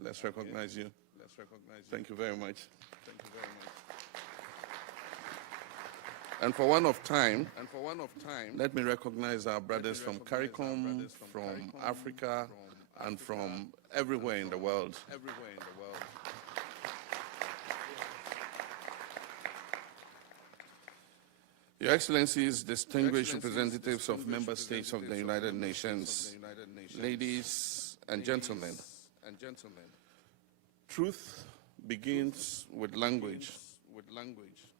Let's recognize you. Thank you very much. And for one of time, let me recognize our brothers from CARACOM, from Africa, and from everywhere in the world. Your Excellencies, distinguished representatives of member states of the United Nations, ladies and gentlemen, truth begins with language,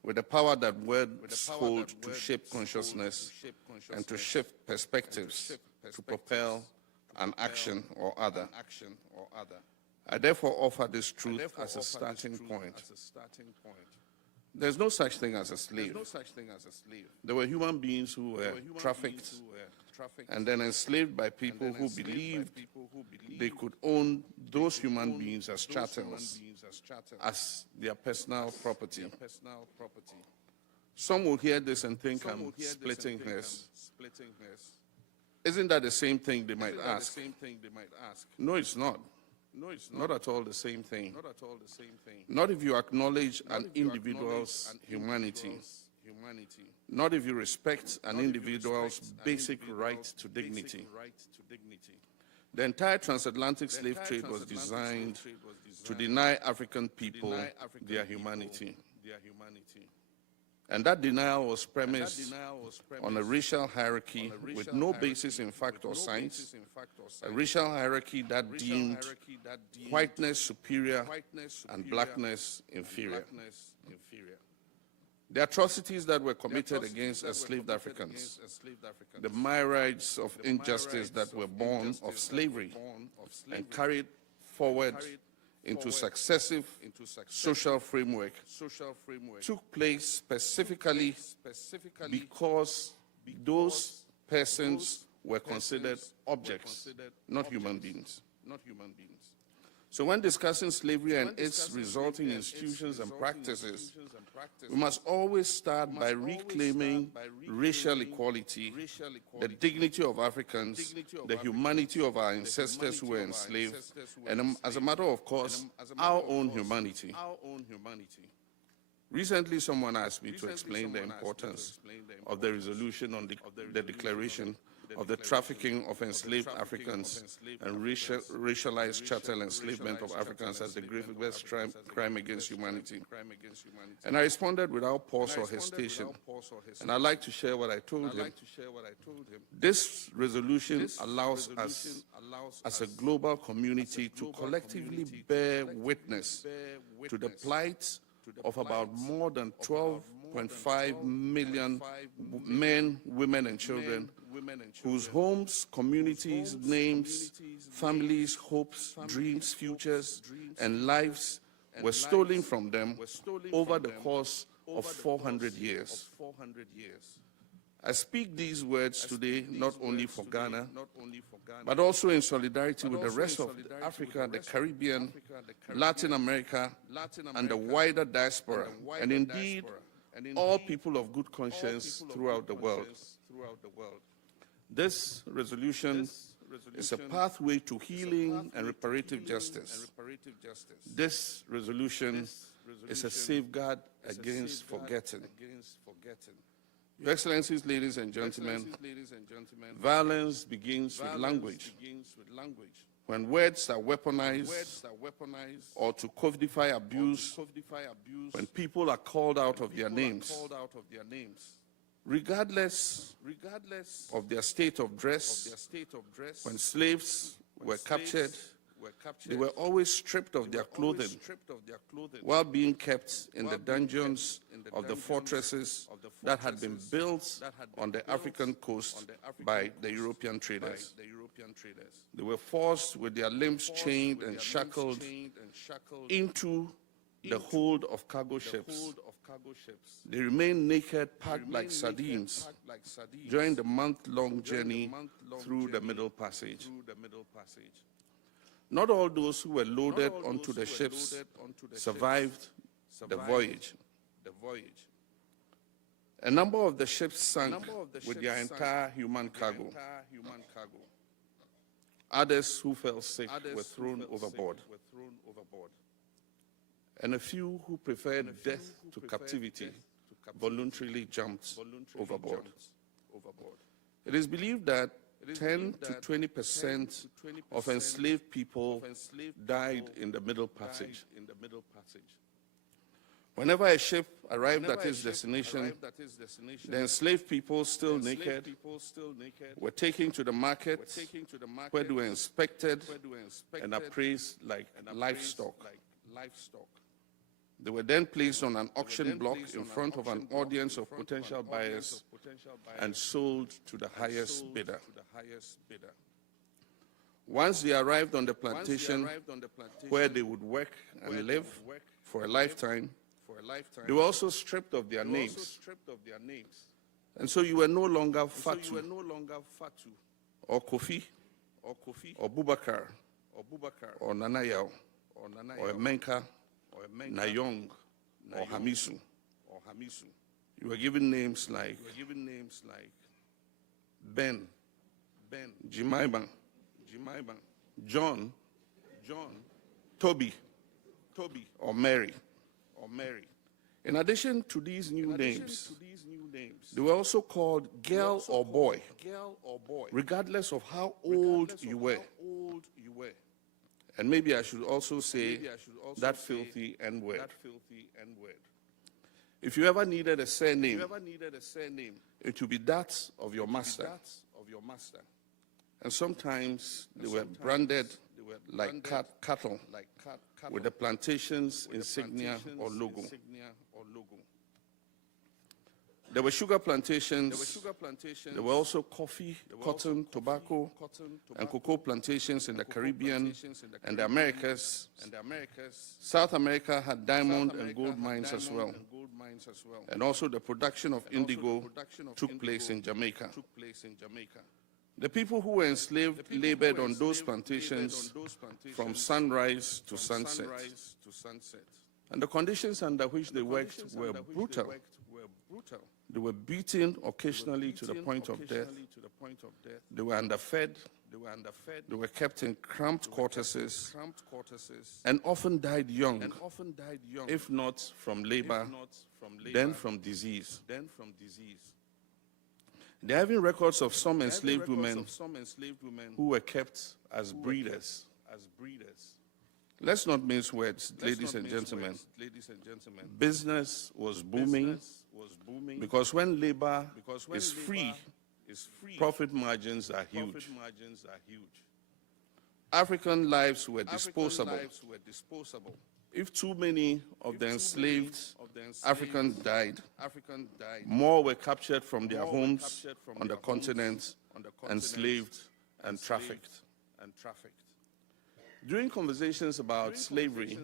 with the power that words hold to shape consciousness and to shift perspectives, to propel an action or other. I therefore offer this truth as a starting point. There's no such thing as a slave. There were human beings who were trafficked and then enslaved by people who believed they could own those human beings as chattels, as their personal property. Some will hear this and think I'm splitting hairs. Isn't that the same thing, they might ask? No, it's not. Not at all the same thing. Not if you acknowledge an individual's humanity. Not if you respect an individual's basic right to dignity. The entire transatlantic slave trade was designed to deny African people their humanity. And that denial was premised on a racial hierarchy with no basis in fact or science, a racial hierarchy that deemed whiteness superior and blackness inferior. The atrocities that were committed against enslaved Africans, the myriads of injustice that were born of slavery and carried forward into successive social framework took place specifically because those persons were considered objects, not human beings. So when discussing slavery and its resulting institutions and practices, we must always start by reclaiming racial equality, the dignity of Africans, the humanity of our ancestors who were enslaved, and as a matter of course, our own humanity. Recently, someone asked me to explain the importance of the resolution on the declaration of the trafficking of enslaved Africans and racialized chattel enslavement of Africans as the gravest crime against humanity. And I responded without pause or hesitation. And I'd like to share what I told him. This resolution allows us as a global community to collectively bear witness to the plight of about more than 12.5 million men, women, and children whose homes, communities, names, families, hopes, dreams, futures, and lives were stolen from them over the course of 400 years. I speak these words today not only for Ghana, but also in solidarity with the rest of Africa, the Caribbean, Latin America, and the wider diaspora, and indeed all people of good conscience throughout the world. This resolution is a pathway to healing and reparative justice. This resolution is a safeguard against forgetting. Your Excellencies, ladies and gentlemen, violence begins with language. When words are weaponized or to codify abuse, when people are called out of their names, regardless of their state of dress, when slaves were captured, they were always stripped of their clothing while being kept in the dungeons of the fortresses that had been built on the African coast by the European traders. They were forced with their limbs chained and shackled into the hold of cargo ships. They remained naked, packed like sardines during the month-long journey through the Middle Passage. Not all those who were loaded onto the ships survived the voyage. A number of the ships sank with their entire human cargo. Others who fell sick were thrown overboard. And a few who preferred death to captivity voluntarily jumped overboard. It is believed that 10 to 20% of enslaved people died in the Middle Passage. Whenever a ship arrived at its destination, the enslaved people, still naked, were taken to the market where they were inspected and appraised like livestock. They were then placed on an auction block in front of an audience of potential buyers and sold to the highest bidder. Once they arrived on the plantation where they would work and live for a lifetime, they were also stripped of their names. And so you were no longer Fatu, or Kofi, or Bubakar, or Nanayao, or Menka, Nayong, or Hamisu. You were given names like Ben, Jimaiban, John, Toby, or Mary. In addition to these new names, they were also called girl or boy, regardless of how old you were. And maybe I should also say that filthy N-word. If you ever needed a surname, it would be that of your master. And sometimes they were branded like cattle with the plantation's insignia or logo. There were sugar plantations. There were also coffee, cotton, tobacco, and cocoa plantations in the Caribbean and the Americas. South America had diamond and gold mines as well. And also the production of indigo took place in Jamaica. The people who were enslaved labored on those plantations from sunrise to sunset. And the conditions under which they worked were brutal. They were beaten occasionally to the point of death. They were underfed. They were kept in cramped quarters and often died young, if not from labor, then from disease. There are even records of some enslaved women who were kept as breeders. Let's not mince words, ladies and gentlemen. Business was booming because when labor is free, profit margins are huge. African lives were disposable. If too many of the enslaved Africans died, more were captured from their homes on the continent, enslaved and trafficked. During conversations about slavery,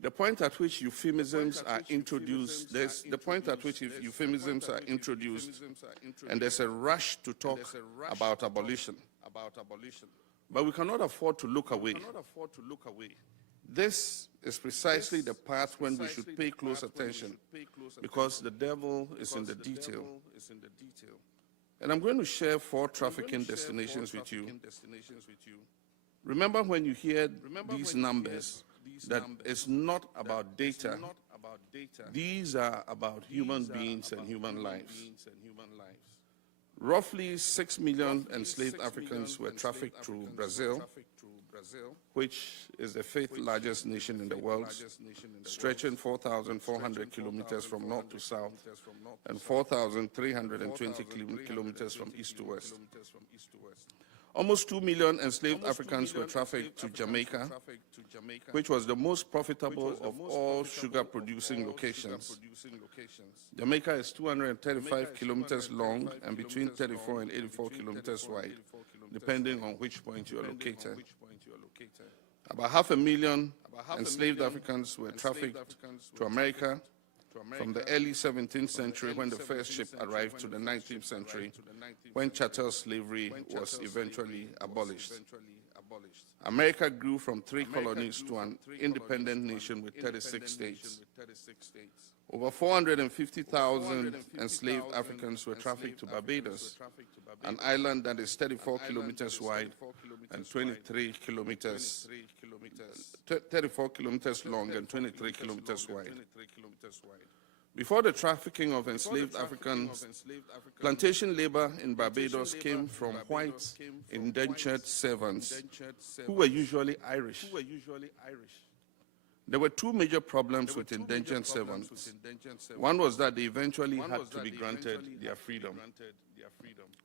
the point at which euphemisms are introduced, and there's a rush to talk about abolition. But we cannot afford to look away. This is precisely the part when we should pay close attention, because the devil is in the detail. And I'm going to share 4 trafficking destinations with you. Remember, when you hear these numbers, that it's not about data. These are about human beings and human lives. Roughly 6 million enslaved Africans were trafficked to Brazil, which is the 5th largest nation in the world, stretching 4,400 kilometers from north to south and 4,320 kilometers from east to west. Almost 2 million enslaved Africans were trafficked to Jamaica, which was the most profitable of all sugar-producing locations. Jamaica is 235 kilometers long and between 34 and 84 kilometers wide, depending on which point you are located. About 500,000 enslaved Africans were trafficked to America from the early 17th century, when the first ship arrived, to the 19th century, when chattel slavery was eventually abolished. America grew from 3 colonies to an independent nation with 36 states. Over 450,000 enslaved Africans were trafficked to Barbados, an island that is 34 kilometers wide and 34 kilometers long and 23 kilometers wide. Before the trafficking of enslaved Africans, plantation labor in Barbados came from white indentured servants who were usually Irish. There were two major problems with indentured servants. One was that they eventually had to be granted their freedom.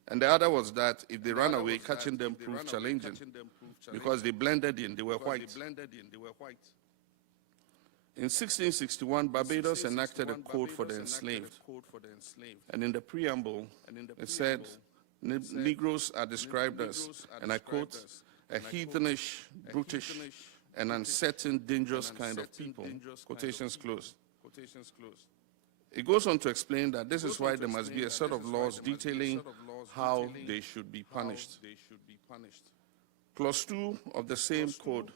And the other was that if they ran away, catching them proved challenging because they blended in, they were white. In 1661, Barbados enacted a code for the enslaved. And in the preamble, it said, Negroes are described as, and I quote, a heathenish, brutish, an uncertain, dangerous kind of people, quotations closed. It goes on to explain that this is why there must be a set of laws detailing how they should be punished. Clause 2 of the same code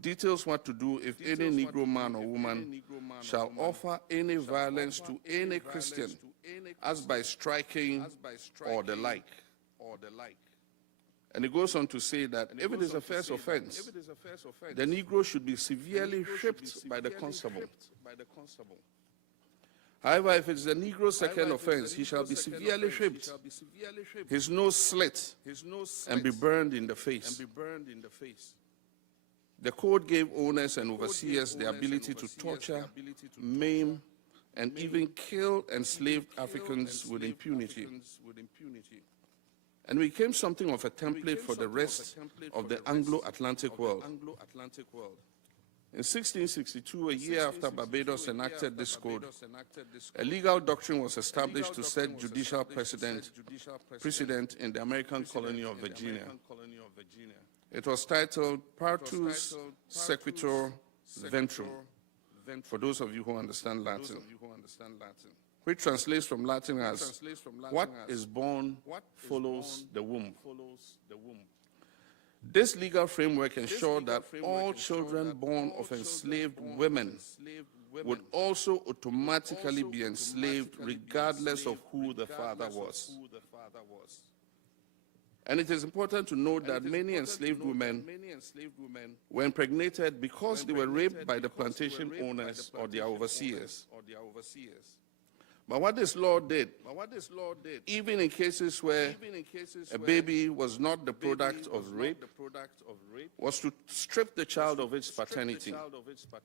details what to do if any Negro man or woman shall offer any violence to any Christian, as by striking or the like. And it goes on to say that if it is a first offense, the Negro should be severely whipped by the constable. However, if it is the Negro's second offense, he shall be severely whipped, his nose slit, and be burned in the face. The code gave owners and overseers the ability to torture, maim, and even kill enslaved Africans with impunity. And became something of a template for the rest of the Anglo-Atlantic world. In 1662, a year after Barbados enacted this code, a legal doctrine was established to set judicial precedent in the American colony of Virginia. It was titled Partus Sequitur Ventrum, for those of you who understand Latin, which translates from Latin as, what is born follows the womb. This legal framework ensured that all children born of enslaved women would also automatically be enslaved regardless of who the father was. And it is important to note that many enslaved women were impregnated because they were raped by the plantation owners or their overseers. But what this law did, even in cases where a baby was not the product of rape, was to strip the child of its paternity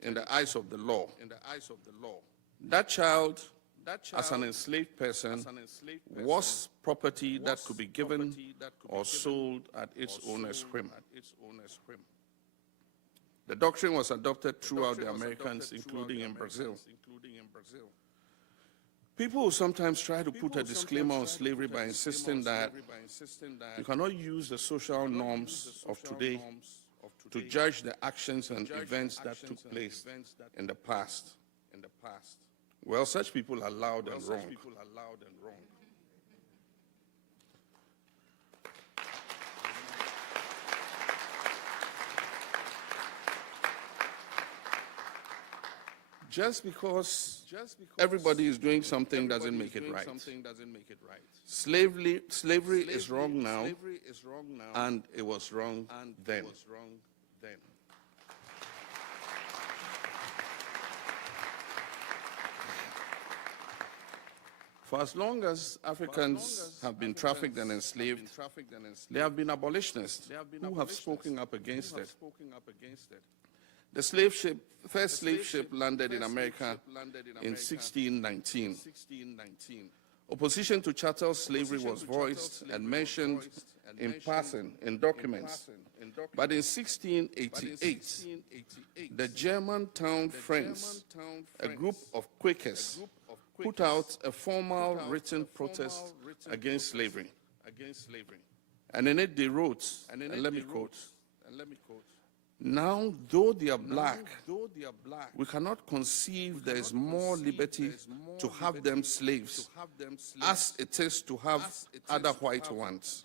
in the eyes of the law. That child, as an enslaved person, was property that could be given or sold at its owner's whim. The doctrine was adopted throughout the Americas, including in Brazil. People will sometimes try to put a disclaimer on slavery by insisting that you cannot use the social norms of today to judge the actions and events that took place in the past. Well, such people are loud and wrong. Just because everybody is doing something doesn't make it right. Slavery is wrong now, and it was wrong then. For as long as Africans have been trafficked and enslaved, there have been abolitionists who have spoken up against it. The first slave ship landed in America in 1619. Opposition to chattel slavery was voiced and mentioned in passing in documents. But in 1688, the Germantown Friends, a group of Quakers, put out a formal written protest against slavery. And in it they wrote, and let me quote, "Now, though they are black, we cannot conceive there is more liberty to have them slaves as it is to have other white ones.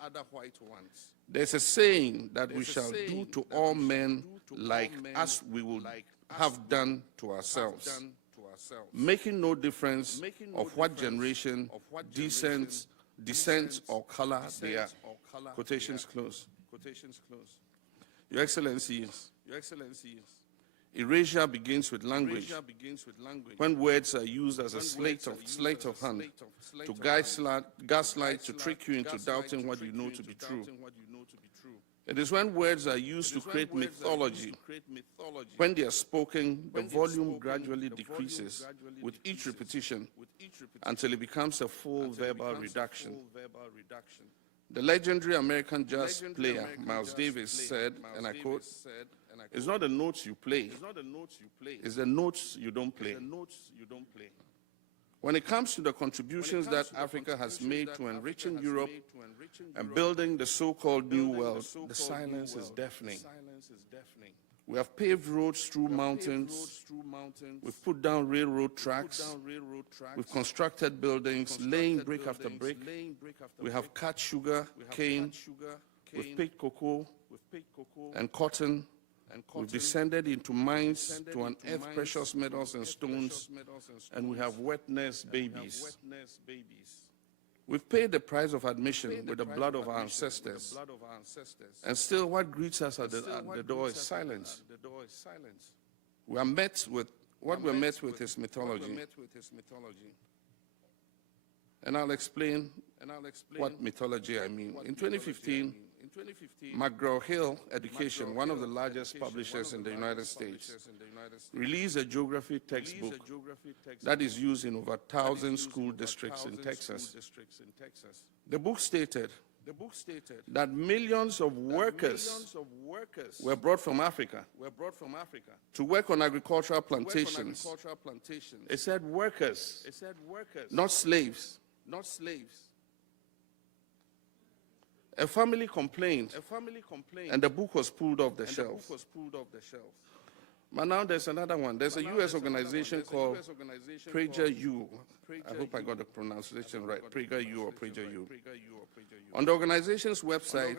There's a saying that we shall do to all men like as we would have done to ourselves. making no difference of what generation, descent, or color they are. Quotations close. Your Excellencies, erasure begins with language. When words are used as a sleight of hand to gaslight, to trick you into doubting what you know to be true. It is when words are used to create mythology. When they are spoken, the volume gradually decreases with each repetition until it becomes a full verbal reduction. The legendary American jazz player Miles Davis said, and I quote, "It's not the notes you play, it's the notes you don't play." When it comes to the contributions that Africa has made to enriching Europe and building the so-called New World, the silence is deafening. We have paved roads through mountains, we've put down railroad tracks, we've constructed buildings, laying brick after brick, we have cut sugar, cane, we've picked cocoa and cotton, we've descended into mines to unearth precious metals and stones, and we have wet-nurse babies. We've paid the price of admission with the blood of our ancestors, and still what greets us at the door is silence. We are met with, what we're met with is mythology. And I'll explain what mythology I mean. In 2015, McGraw-Hill Education, one of the largest publishers in the United States, released a geography textbook that is used in over 1,000 school districts in Texas. The book stated that millions of workers were brought from Africa to work on agricultural plantations. It said workers, not slaves. A family complained, and the book was pulled off the shelf. But now there's another one. There's a U.S. organization called PragerU. I hope I got the pronunciation right. PragerU or PragerU. On the organization's website,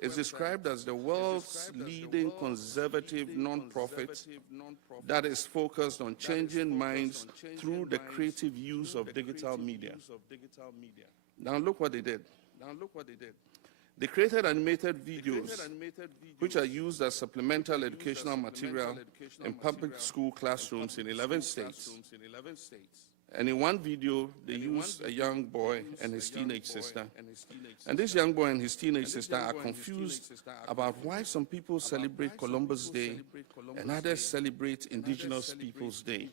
it's described as the world's leading conservative non-profit that is focused on changing minds through the creative use of digital media. Now look what they did. They created animated videos which are used as supplemental educational material in public school classrooms in 11 states. And in one video, they use a young boy and his teenage sister. And this young boy and his teenage sister are confused about why some people celebrate Columbus Day and others celebrate Indigenous Peoples Day.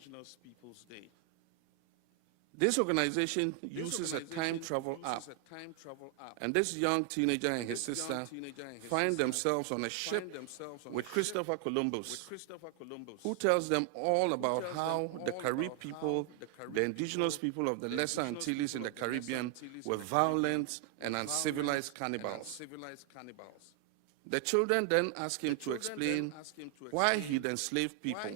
This organization uses a time travel app, and this young teenager and his sister find themselves on a ship with Christopher Columbus, who tells them all about how the Carib people, the indigenous people of the Lesser Antilles in the Caribbean, were violent and uncivilized cannibals. The children then ask him to explain why he'd enslaved people.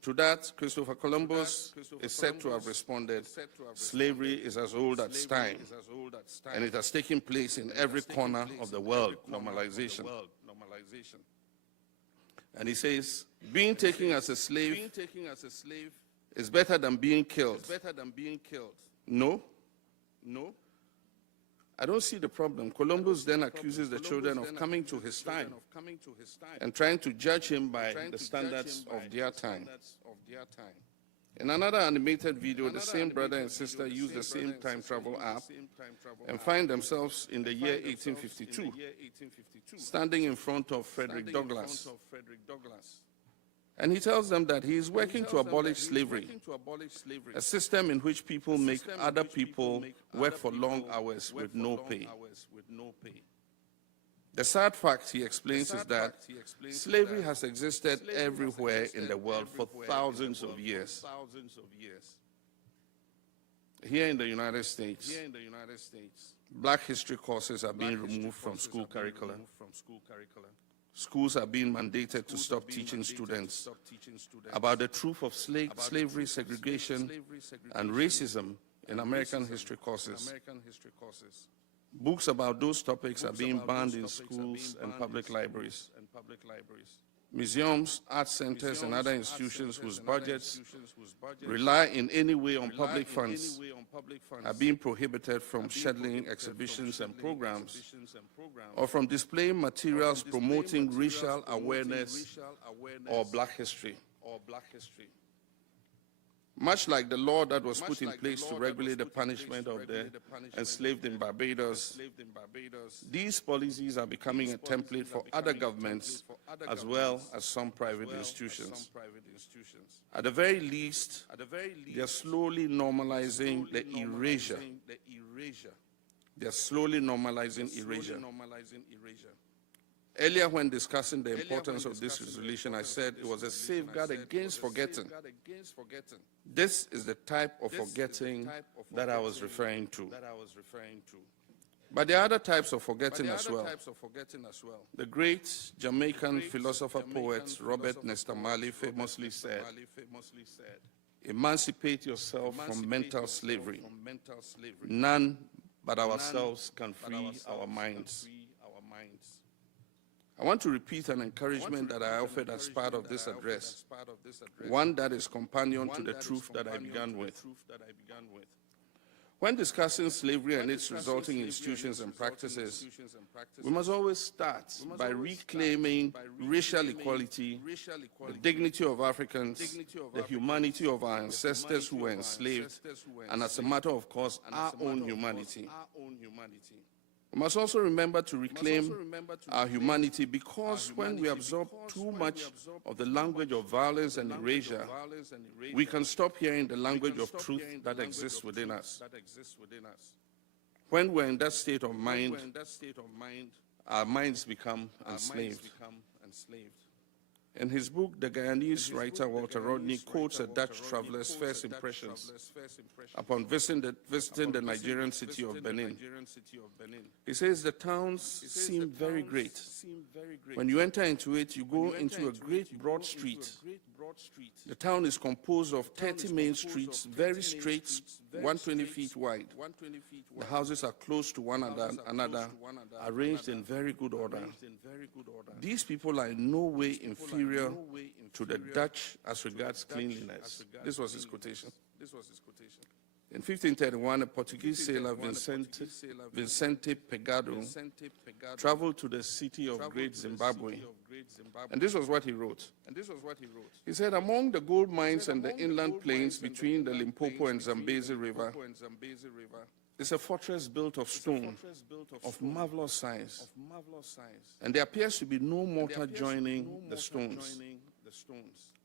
To that, Christopher Columbus is said to have responded, "Slavery is as old as time, and it has taken place in every corner of the world, normalization." And he says, being taken as a slave is better than being killed. No. I don't see the problem. Columbus then accuses the children of coming to his time and trying to judge him by the standards of their time. In another animated video, the same brother and sister use the same time travel app and find themselves in the year 1852, standing in front of Frederick Douglass. And he tells them that he is working to abolish slavery, a system in which people make other people work for long hours with no pay. The sad fact, he explains, is that slavery has existed everywhere in the world for thousands of years. Here in the United States, Black history courses are being removed from school curricula. Schools are being mandated to stop teaching students about the truth of slavery, segregation, and racism in American history courses. Books about those topics are being banned in schools and public libraries. museums, art centers, and other institutions whose budgets rely in any way on public funds are being prohibited from scheduling exhibitions and programs or from displaying materials promoting racial awareness or Black history. Much like the law that was put in place to regulate the punishment of the enslaved in Barbados, these policies are becoming a template for other governments as well as some private institutions. At the very least, they are slowly normalizing the erasure. They are slowly normalizing erasure. Earlier, when discussing the importance of this resolution, I said it was a safeguard against forgetting. This is the type of forgetting that I was referring to. But there are other types of forgetting as well. The great Jamaican philosopher-poet Robert Nesta Marley famously said, "Emancipate yourself from mental slavery. None but ourselves can free our minds." I want to repeat an encouragement that I offered as part of this address, one that is companion to the truth that I began with. When discussing slavery and its resulting institutions and practices, we must always start by reclaiming racial equality, the dignity of Africans, the humanity of our ancestors who were enslaved, and as a matter of course, our own humanity. We must also remember to reclaim our humanity, because when we absorb too much of the language of violence and erasure, we can stop hearing the language of truth that exists within us. When we're in that state of mind, our minds become enslaved. In his book, the Guyanese writer Walter Rodney quotes a Dutch traveler's first impressions upon visiting the Nigerian city of Benin. He says, "The towns seem very great. When you enter into it, you go into a great broad street. The town is composed of 30 main streets, very straight, 120 feet wide. The houses are close to one another, arranged in very good order. These people are in no way inferior to the Dutch as regards cleanliness." This was his quotation. In 1531, a Portuguese sailor, Vicente Pegado, traveled to the city of Great Zimbabwe. And this was what he wrote. He said, "Among the gold mines and the inland plains between the Limpopo and Zambezi River is a fortress built of stone of marvelous size. And there appears to be no mortar joining the stones.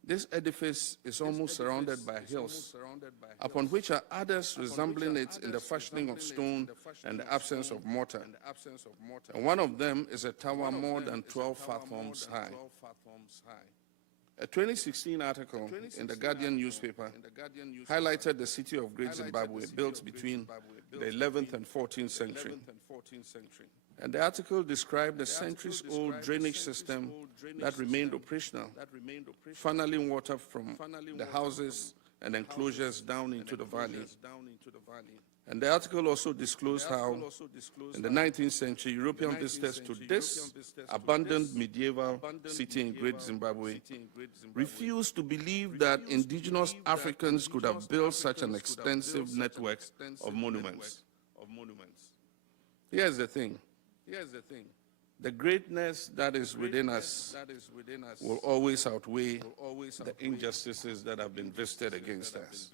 This edifice is almost surrounded by hills, upon which are others resembling it in the fashioning of stone and the absence of mortar. And one of them is a tower more than 12 fathoms high." A 2016 article in the Guardian newspaper highlighted the city of Great Zimbabwe, built between the 11th and 14th century. And the article described the centuries-old drainage system that remained operational, funneling water from the houses and enclosures down into the valley. And the article also disclosed how, in the 19th century, European visitors to this abandoned medieval city in Great Zimbabwe refused to believe that indigenous Africans could have built such an extensive network of monuments. Here's the thing. The greatness that is within us will always outweigh the injustices that have been visited against us.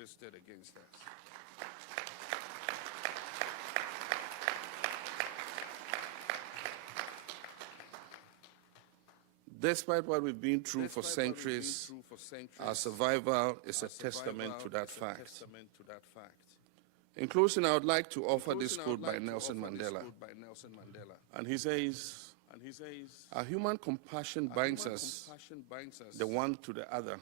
Despite what we've been through for centuries, our survival is a testament to that fact. In closing, I would like to offer this quote by Nelson Mandela. And he says, "Our human compassion binds us the one to the other,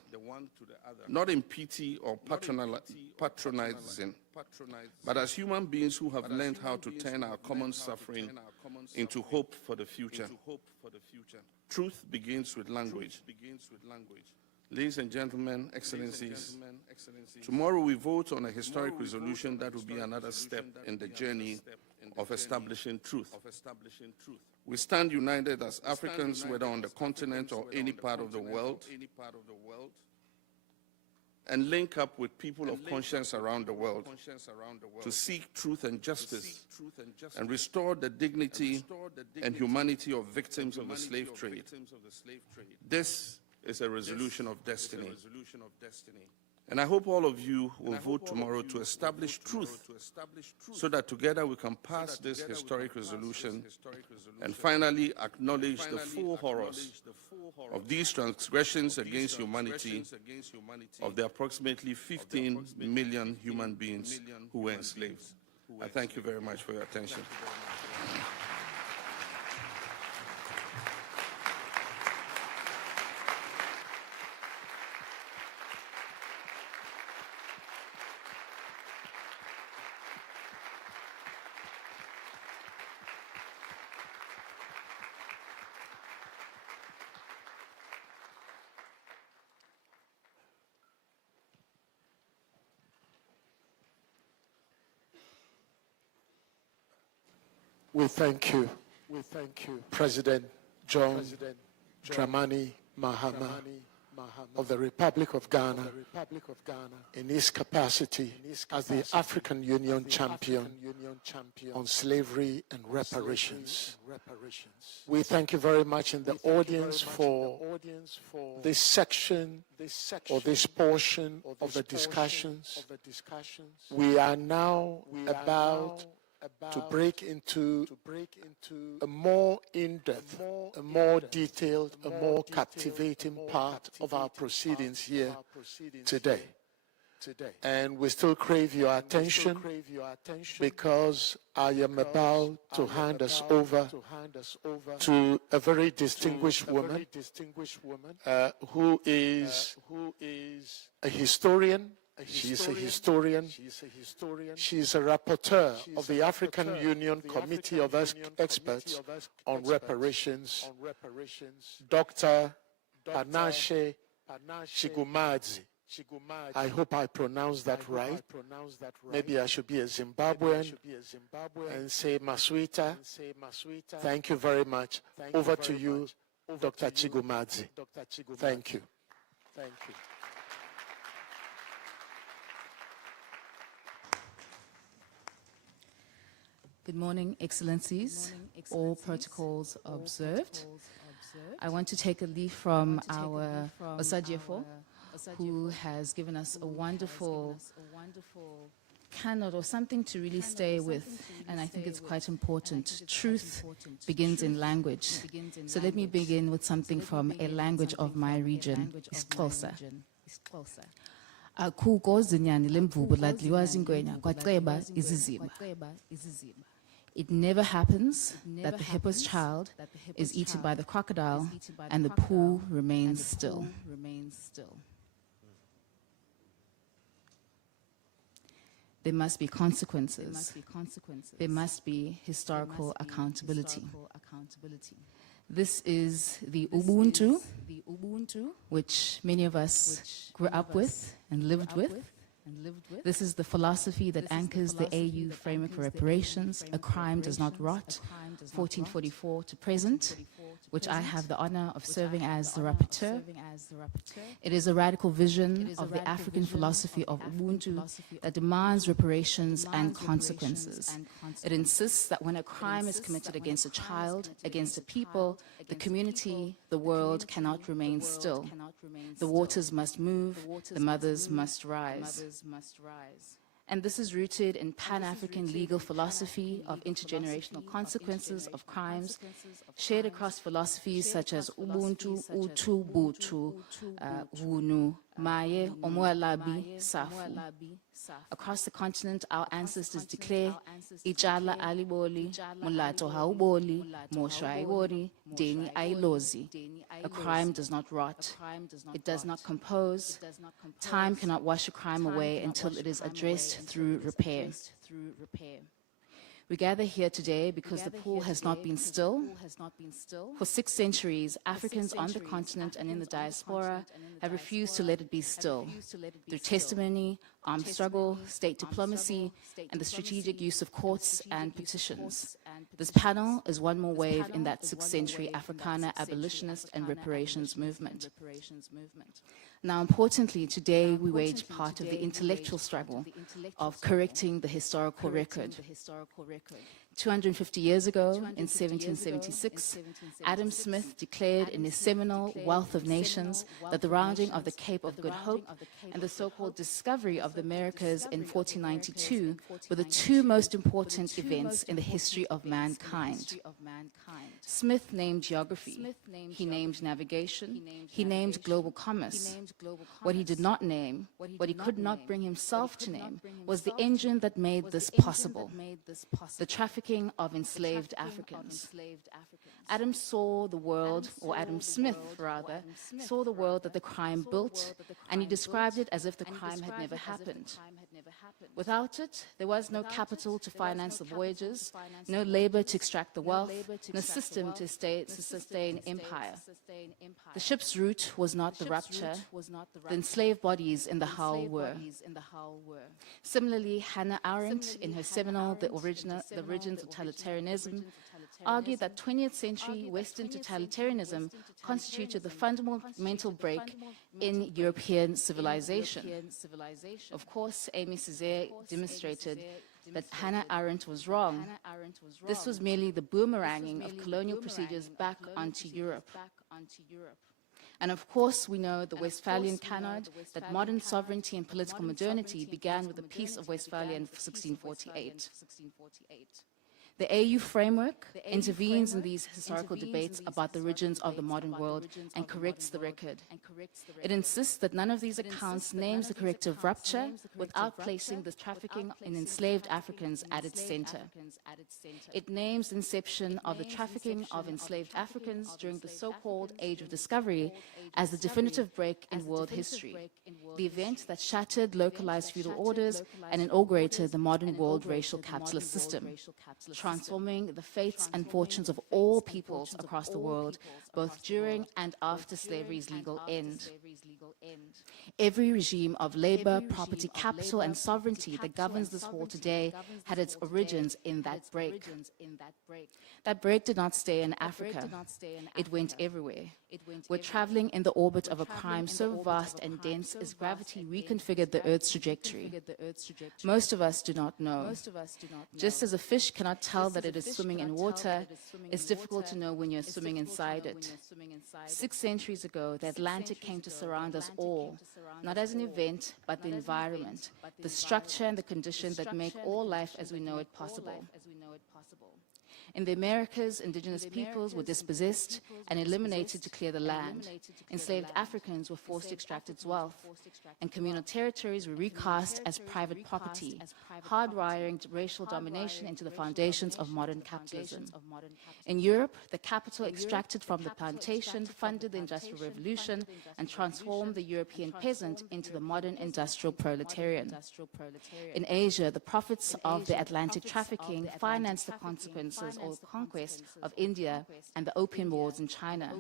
not in pity or patronizing, but as human beings who have learned how to turn our common suffering into hope for the future. Truth begins with language." Ladies and gentlemen, excellencies, tomorrow we vote on a historic resolution that will be another step in the journey of establishing truth. We stand united as Africans, whether on the continent or any part of the world, and link up with people of conscience around the world to seek truth and justice and restore the dignity and humanity of victims of the slave trade. This is a resolution of destiny. And I hope all of you will vote tomorrow to establish truth so that together we can pass this historic resolution and finally acknowledge the full horrors of these transgressions against humanity of the approximately 15 million human beings who were enslaved. I thank you very much for your attention. We thank you, President John Dramani Mahama of the Republic of Ghana in his capacity as the African Union champion on slavery and reparations. We thank you very much in the audience for this section or this portion of the discussions. We are now about to break into a more in-depth, a more detailed, a more captivating part of our proceedings here today. And we still crave your attention because I am about to hand us over to a very distinguished woman who is a historian. She's a historian. She's a rapporteur of the African Union Committee of Experts on Reparations, Dr. Panashe Chigumadzi. I hope I pronounced that right. Maybe I should be a Zimbabwean and say Maswita. Thank you very much. Over to you, Dr. Chigumadzi. Thank you. Thank you. Good morning, Excellencies. All protocols observed. I want to take a leaf from our Osajefo, who has given us a wonderful keynote or something to really stay with, and I think it's quite important. Truth begins in language. So let me begin with something from a language of my region, isiXhosa. It never happens that the hippo's child is eaten by the crocodile and the pool remains still. There must be consequences. There must be historical accountability. This is the Ubuntu, which many of us grew up with and lived with. This is the philosophy that anchors the AU framework for reparations. A crime does not rot, 1444 to present, which I have the honor of serving as the rapporteur. It is a radical vision of the African philosophy of Ubuntu that demands reparations and consequences. It insists that when a crime is committed against a child, against a people, the community, the world cannot remain still. The waters must move, the mothers must rise. And this is rooted in Pan-African legal philosophy of intergenerational consequences of crimes, shared across philosophies such as Ubuntu, Utu, Butu, Wunu, Maye, Omoalabi, Safu. Across the continent, our ancestors declare, Ichala aliboli, Mulato hauboli, Mosho aiwori, Deni ailozi. A crime does not rot. It does not compose. Time cannot wash a crime away until it is addressed through repair. We gather here today because the pool has not been still. For 6 centuries, Africans on the continent and in the diaspora have refused to let it be still. Through testimony, armed struggle, state diplomacy, and the strategic use of courts and petitions. This panel is one more wave in that 6th century Africana abolitionist and reparations movement. Now, importantly, today we wage part of the intellectual struggle of correcting the historical record. 250 years ago, in 1776, Adam Smith declared in his seminal Wealth of Nations that the rounding of the Cape of Good Hope and the so-called discovery of the Americas in 1492 were the 2 most important events in the history of mankind. Smith named geography, he named navigation, he named global commerce. What he did not name, what he could not bring himself to name, was the engine that made this possible, the trafficking of enslaved Africans. Adam saw the world, or Adam Smith rather, saw the world that the crime built, and he described it as if the crime had never happened. Without it, there was no capital to finance the voyages, no labor to extract the wealth, no system to sustain empire. The ship's route was not the rupture, the enslaved bodies in the hull were. Similarly, Hannah Arendt, in her seminal The Origins of Totalitarianism, argued that 20th century Western totalitarianism constituted the fundamental break in European civilization. Of course, Amy Césaire demonstrated that Hannah Arendt was wrong. This was merely the boomeranging of colonial procedures back onto Europe. And of course, we know the Westphalian Canard, that modern sovereignty and political modernity began with the Peace of Westphalia in 1648. The AU framework intervenes in these historical debates about the origins of the modern world and corrects the record. It insists that none of these accounts names the corrective rupture without placing the trafficking in enslaved Africans at its center. It names the inception of the trafficking of enslaved Africans during the so-called Age of Discovery as the definitive break in world history, the event that shattered localized feudal orders and inaugurated the modern world racial capitalist system, transforming the fates and fortunes of all peoples across the world, both during and after slavery's legal end. Every regime of labor, property, capital, and sovereignty that governs this hall today had its origins in that break. That break did not stay in Africa. It went everywhere. We're traveling in the orbit of a crime so vast and dense as gravity reconfigured the Earth's trajectory. Most of us do not know. Just as a fish cannot tell that it is swimming in water, it's difficult to know when you're swimming inside it. 6 centuries ago, the Atlantic came to surround us all, not as an event, but the environment, the structure and the conditions that make all life as we know it possible. In the Americas, indigenous peoples were dispossessed and eliminated to clear the land. Enslaved Africans were forced to extract its wealth, and communal territories were recast as private property, hardwiring racial domination into the foundations of modern capitalism. In Europe, the capital extracted from the plantation funded the Industrial Revolution and transformed the European peasant into the modern industrial proletarian. In Asia, the profits of the Atlantic trafficking financed the consequences or conquest of India and the Opium Wars in China.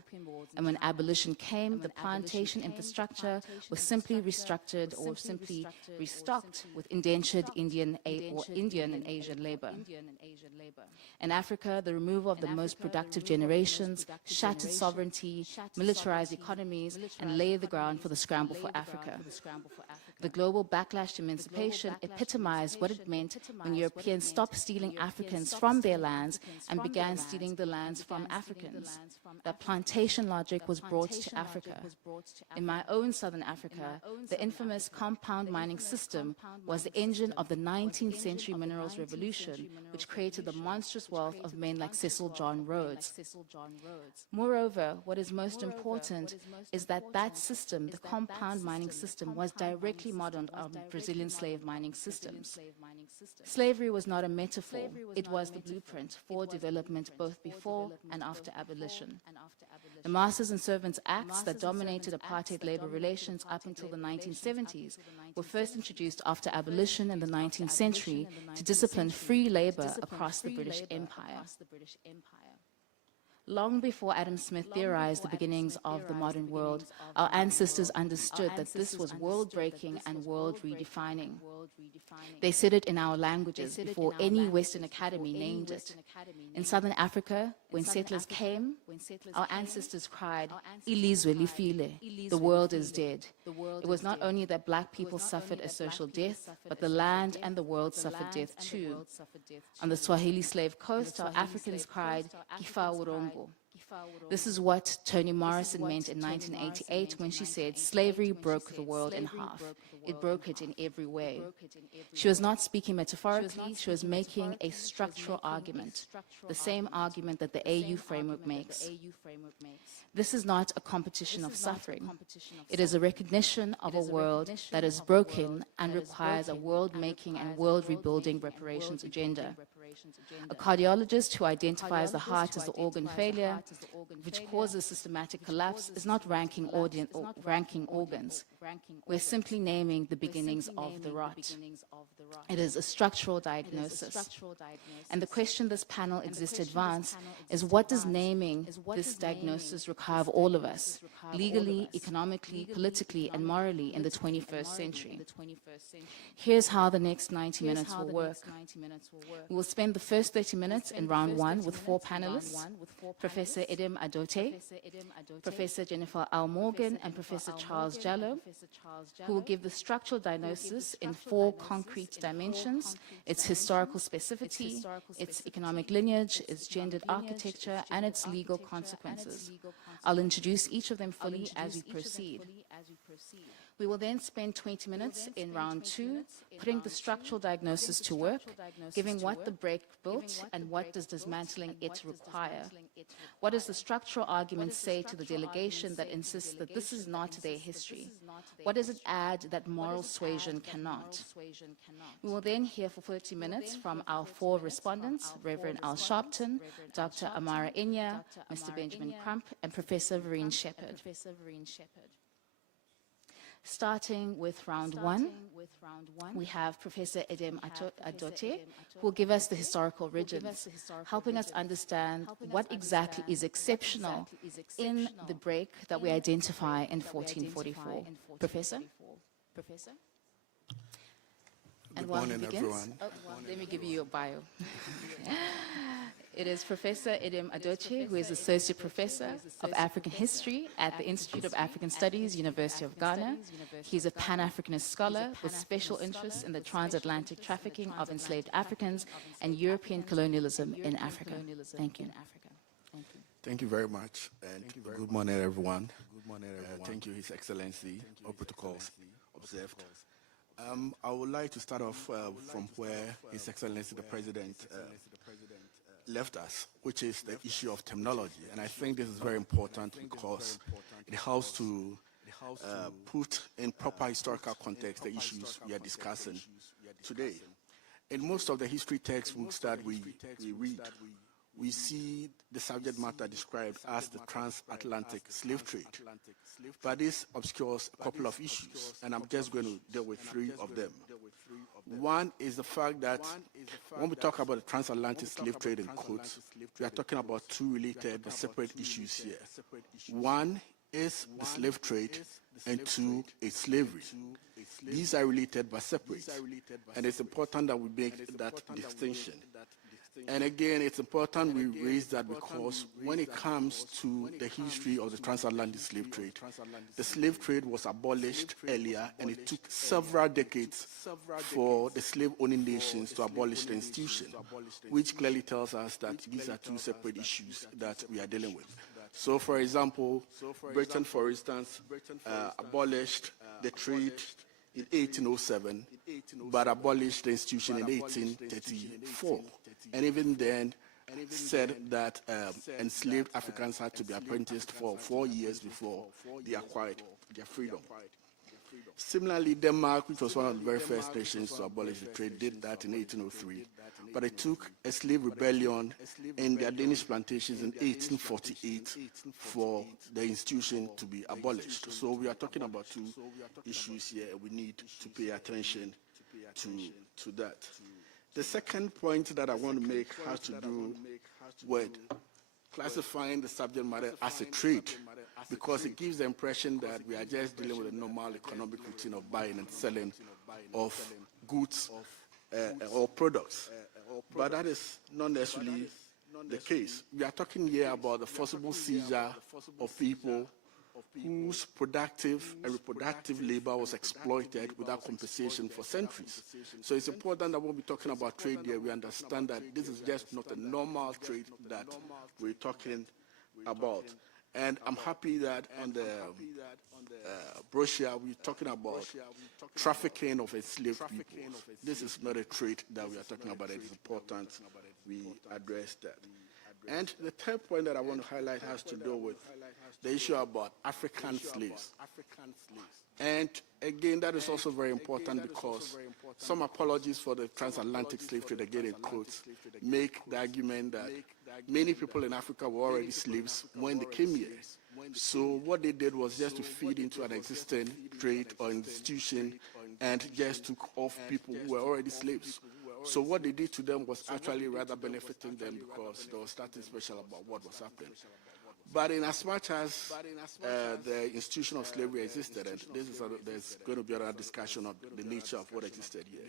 And when abolition came, the plantation infrastructure was simply restructured or simply restocked with indentured Indian and Asian labor. In Africa, the removal of the most productive generations shattered sovereignty, militarized economies, and laid the ground for the scramble for Africa. The global backlash to emancipation epitomized what it meant when Europeans stopped stealing Africans from their lands and began stealing the lands from Africans. That plantation logic was brought to Africa. In my own southern Africa, the infamous compound mining system was the engine of the 19th century minerals revolution, which created the monstrous wealth of men like Cecil John Rhodes. Moreover, what is most important is that that system, the compound mining system, was directly modeled on Brazilian slave mining systems. Slavery was not a metaphor, it was the blueprint for development both before and after abolition. The Masters and Servants Acts that dominated apartheid labor relations up until the 1970s were first introduced after abolition in the 19th century to discipline free labor across the British Empire. Long before Adam Smith theorized the beginnings of the modern world, our ancestors understood that this was world-breaking and world-redefining. They said it in our languages before any Western academy named it. In southern Africa, when settlers came, our ancestors cried, "Ilizwe lifile," the world is dead. It was not only that black people suffered a social death, but the land and the world suffered death too. On the Swahili slave coast, our Africans cried, "Kifa urongo." This is what Toni Morrison meant in 1988 when she said, "Slavery broke the world in half. It broke it in every way." She was not speaking metaphorically, she was making a structural argument, the same argument that the AU framework makes. This is not a competition of suffering. It is a recognition of a world that is broken and requires a world-making and world-rebuilding reparations agenda. A cardiologist who identifies the heart as the organ failure, which causes systematic collapse, is not ranking organs. We're simply naming the beginnings of the rot. It is a structural diagnosis. And the question this panel exists to advance is, what does naming this diagnosis require of all of us, legally, economically, politically, and morally in the 21st century? Here's how the next 90 minutes will work. We will spend the first 30 minutes in round one with 4 panelists, Professor Edem Adote, Professor Jennifer Al Morgan, and Professor Charles Jallo, who will give the structural diagnosis in 4 concrete dimensions: its historical specificity, its economic lineage, its gendered architecture, and its legal consequences. I'll introduce each of them fully as we proceed. We will then spend 20 minutes in round 2 putting the structural diagnosis to work, giving what the break built and what does dismantling it require. What does the structural argument say to the delegation that insists that this is not their history? What does it add that moral suasion cannot? We will then hear for 30 minutes from our 4 respondents, Reverend Al Sharpton, Dr. Amara Inya, Mr. Benjamin Crump, and Professor Vereen Shepherd. Starting with round 1, we have Professor Edem Adote, who will give us the historical origins, helping us understand what exactly is exceptional in the break that we identify in 1444. Professor? Good morning, everyone. Let me give you your bio. It is Professor Edem Adote, who is Associate Professor of African History at the Institute of African Studies, University of Ghana. He's a Pan-Africanist scholar with special interests in the transatlantic trafficking of enslaved Africans and European colonialism in Africa. Thank you. Thank you very much, and good morning, everyone. Thank you, His Excellency. All protocols observed. I would like to start off from where His Excellency the President left us, which is the issue of terminology. And I think this is very important because it helps to put in proper historical context the issues we are discussing today. In most of the history textbooks that we read, we see the subject matter described as the Transatlantic Slave Trade. But this obscures a couple of issues, and I'm just going to deal with 3 of them. One is the fact that when we talk about the transatlantic slave trade in quotes, we are talking about 2 related but separate issues here. One is the slave trade, and 2 is slavery. These are related but separate, and it's important that we make that distinction. And again, it's important we raise that because when it comes to the history of the transatlantic slave trade, the slave trade was abolished earlier, and it took several decades for the slave-owning nations to abolish the institution, which clearly tells us that these are 2 separate issues that we are dealing with. So, for example, Britain, for instance, abolished the trade in 1807, but abolished the institution in 1834. And even then said that enslaved Africans had to be apprenticed for 4 years before they acquired their freedom. Similarly, Denmark, which was one of the very first nations to abolish the trade, did that in 1803. But it took a slave rebellion in their Danish plantations in 1848 for the institution to be abolished. So we are talking about two issues here. We need to pay attention to that. The second point that I want to make has to do with classifying the subject matter as a trade, because it gives the impression that we are just dealing with a normal economic routine of buying and selling of goods or products. But that is not necessarily the case. We are talking here about the forcible seizure of people whose productive and reproductive labor was exploited without compensation for centuries. So it's important that when we're talking about trade here, we understand that this is just not a normal trade that we're talking about. And I'm happy that on the brochure, we're talking about trafficking of enslaved people. This is not a trade that we are talking about. It is important we address that. And the third point that I want to highlight has to do with the issue about African slaves. And again, that is also very important because some apologists for the transatlantic slave trade, again in quotes, make the argument that many people in Africa were already slaves when they came here. So what they did was just to feed into an existing trade or institution and just took off people who were already slaves. So what they did to them was actually rather benefiting them because there was nothing special about what was happening. But in as much as the institution of slavery existed, and there's going to be another discussion of the nature of what existed here,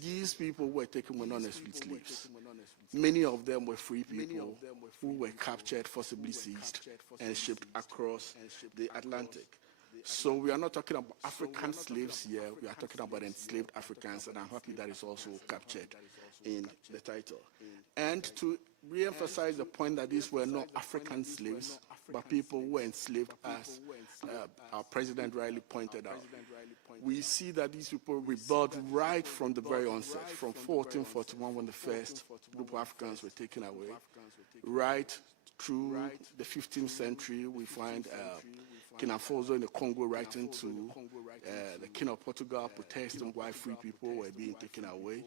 these people were taken were not necessarily slaves. Many of them were free people who were captured, forcibly seized, and shipped across the Atlantic. So we are not talking about African slaves here, we are talking about enslaved Africans, and I'm happy that is also captured in the title. And to re-emphasize the point that these were not African slaves, but people who were enslaved, as our president rightly pointed out. We see that these people rebelled right from the very onset, from 1441 when the first group of Africans were taken away, right through the 15th century. We find King Afonso in the Congo writing to the King of Portugal protesting why free people were being taken away.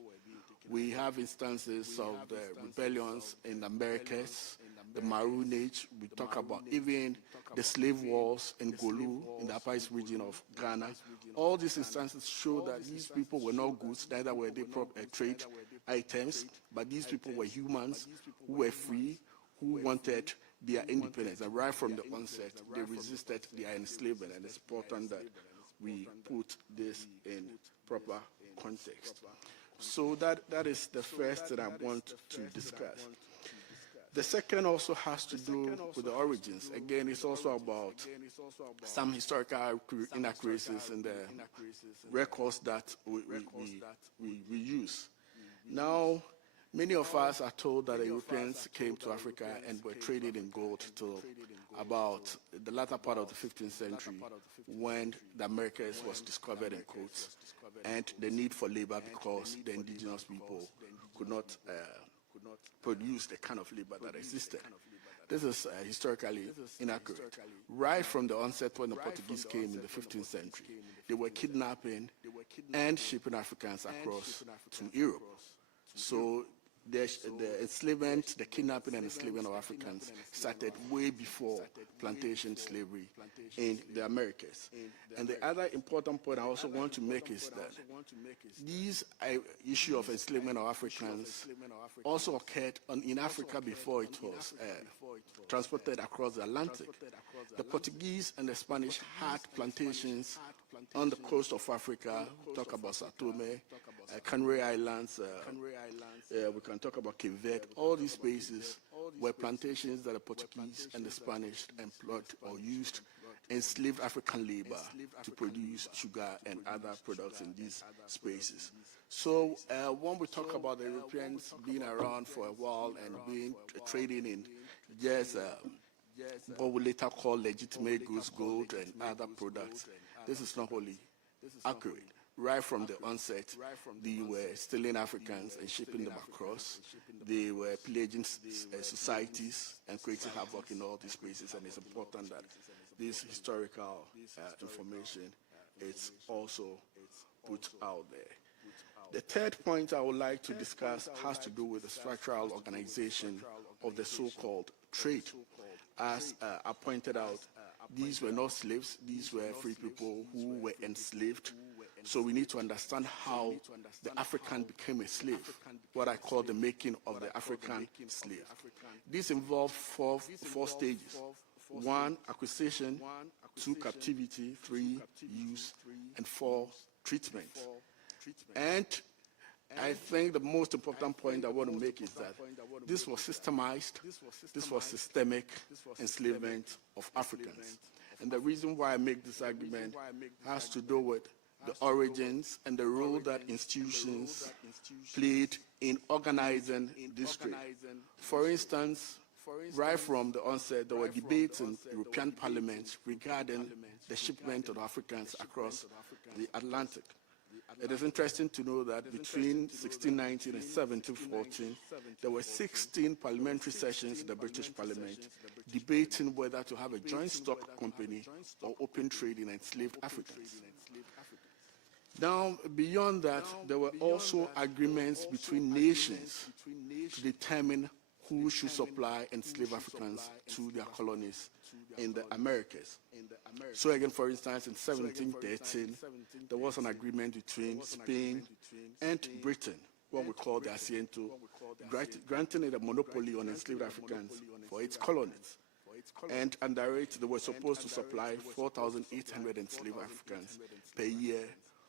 We have instances of the rebellions in the Americas, the Maroon Age. We talk about even the slave wars in Golu, in the Upper East region of Ghana. All these instances show that these people were not goods, neither were they trade items, but these people were humans who were free, who wanted their independence. And right from the onset, they resisted their enslavement, and it's important that we put this in proper context. So that is the first that I want to discuss. The second also has to do with the origins. Again, it's also about some historical inaccuracies in the records that we use. Now, many of us are told that the Europeans came to Africa and were trading in gold till about the latter part of the 15th century when the Americas was discovered in quotes, and the need for labor because the indigenous people could not produce the kind of labor that existed. This is historically inaccurate. Right from the onset when the Portuguese came in the 15th century, they were kidnapping and shipping Africans across to Europe. So the enslavement, the kidnapping and enslavement of Africans started way before plantation slavery in the Americas. And the other important point I also want to make is that this issue of enslavement of Africans also occurred in Africa before it was transported across the Atlantic. The Portuguese and the Spanish had plantations on the coast of Africa. We talk about Sao Tome, Canary Islands, we can talk about Cape Verde. All these places were plantations that the Portuguese and the Spanish employed or used enslaved African labor to produce sugar and other products in these spaces. So when we talk about the Europeans being around for a while and being trading in just what we later call legitimate goods, gold and other products, this is not wholly accurate. Right from the onset, they were stealing Africans and shipping them across. They were pillaging societies and creating havoc in all these places, and it's important that this historical information it's also put out there. The third point I would like to discuss has to do with the structural organization of the so-called trade. As I pointed out, these were not slaves, these were free people who were enslaved. So we need to understand how the African became a slave, what I call the making of the African slave. This involved four stages. 1, acquisition, 2, captivity, 3, use, and 4, treatment. And I think the most important point I want to make is that this was systemized, this was systemic enslavement of Africans. And the reason why I make this argument has to do with the origins and the role that institutions played in organizing this trade. For instance, right from the onset, there were debates in European parliaments regarding the shipment of Africans across the Atlantic. It is interesting to know that between 1619 and 1714, there were 16 parliamentary sessions in the British Parliament debating whether to have a joint stock company or open trade in enslaved Africans. Now, beyond that, there were also agreements between nations to determine who should supply enslaved Africans to their colonies in the Americas. So again, for instance, in 1713, there was an agreement between Spain and Britain, what we call the Asiento, granting it a monopoly on enslaved Africans for its colonies. And under it, they were supposed to supply 4,800 enslaved Africans per year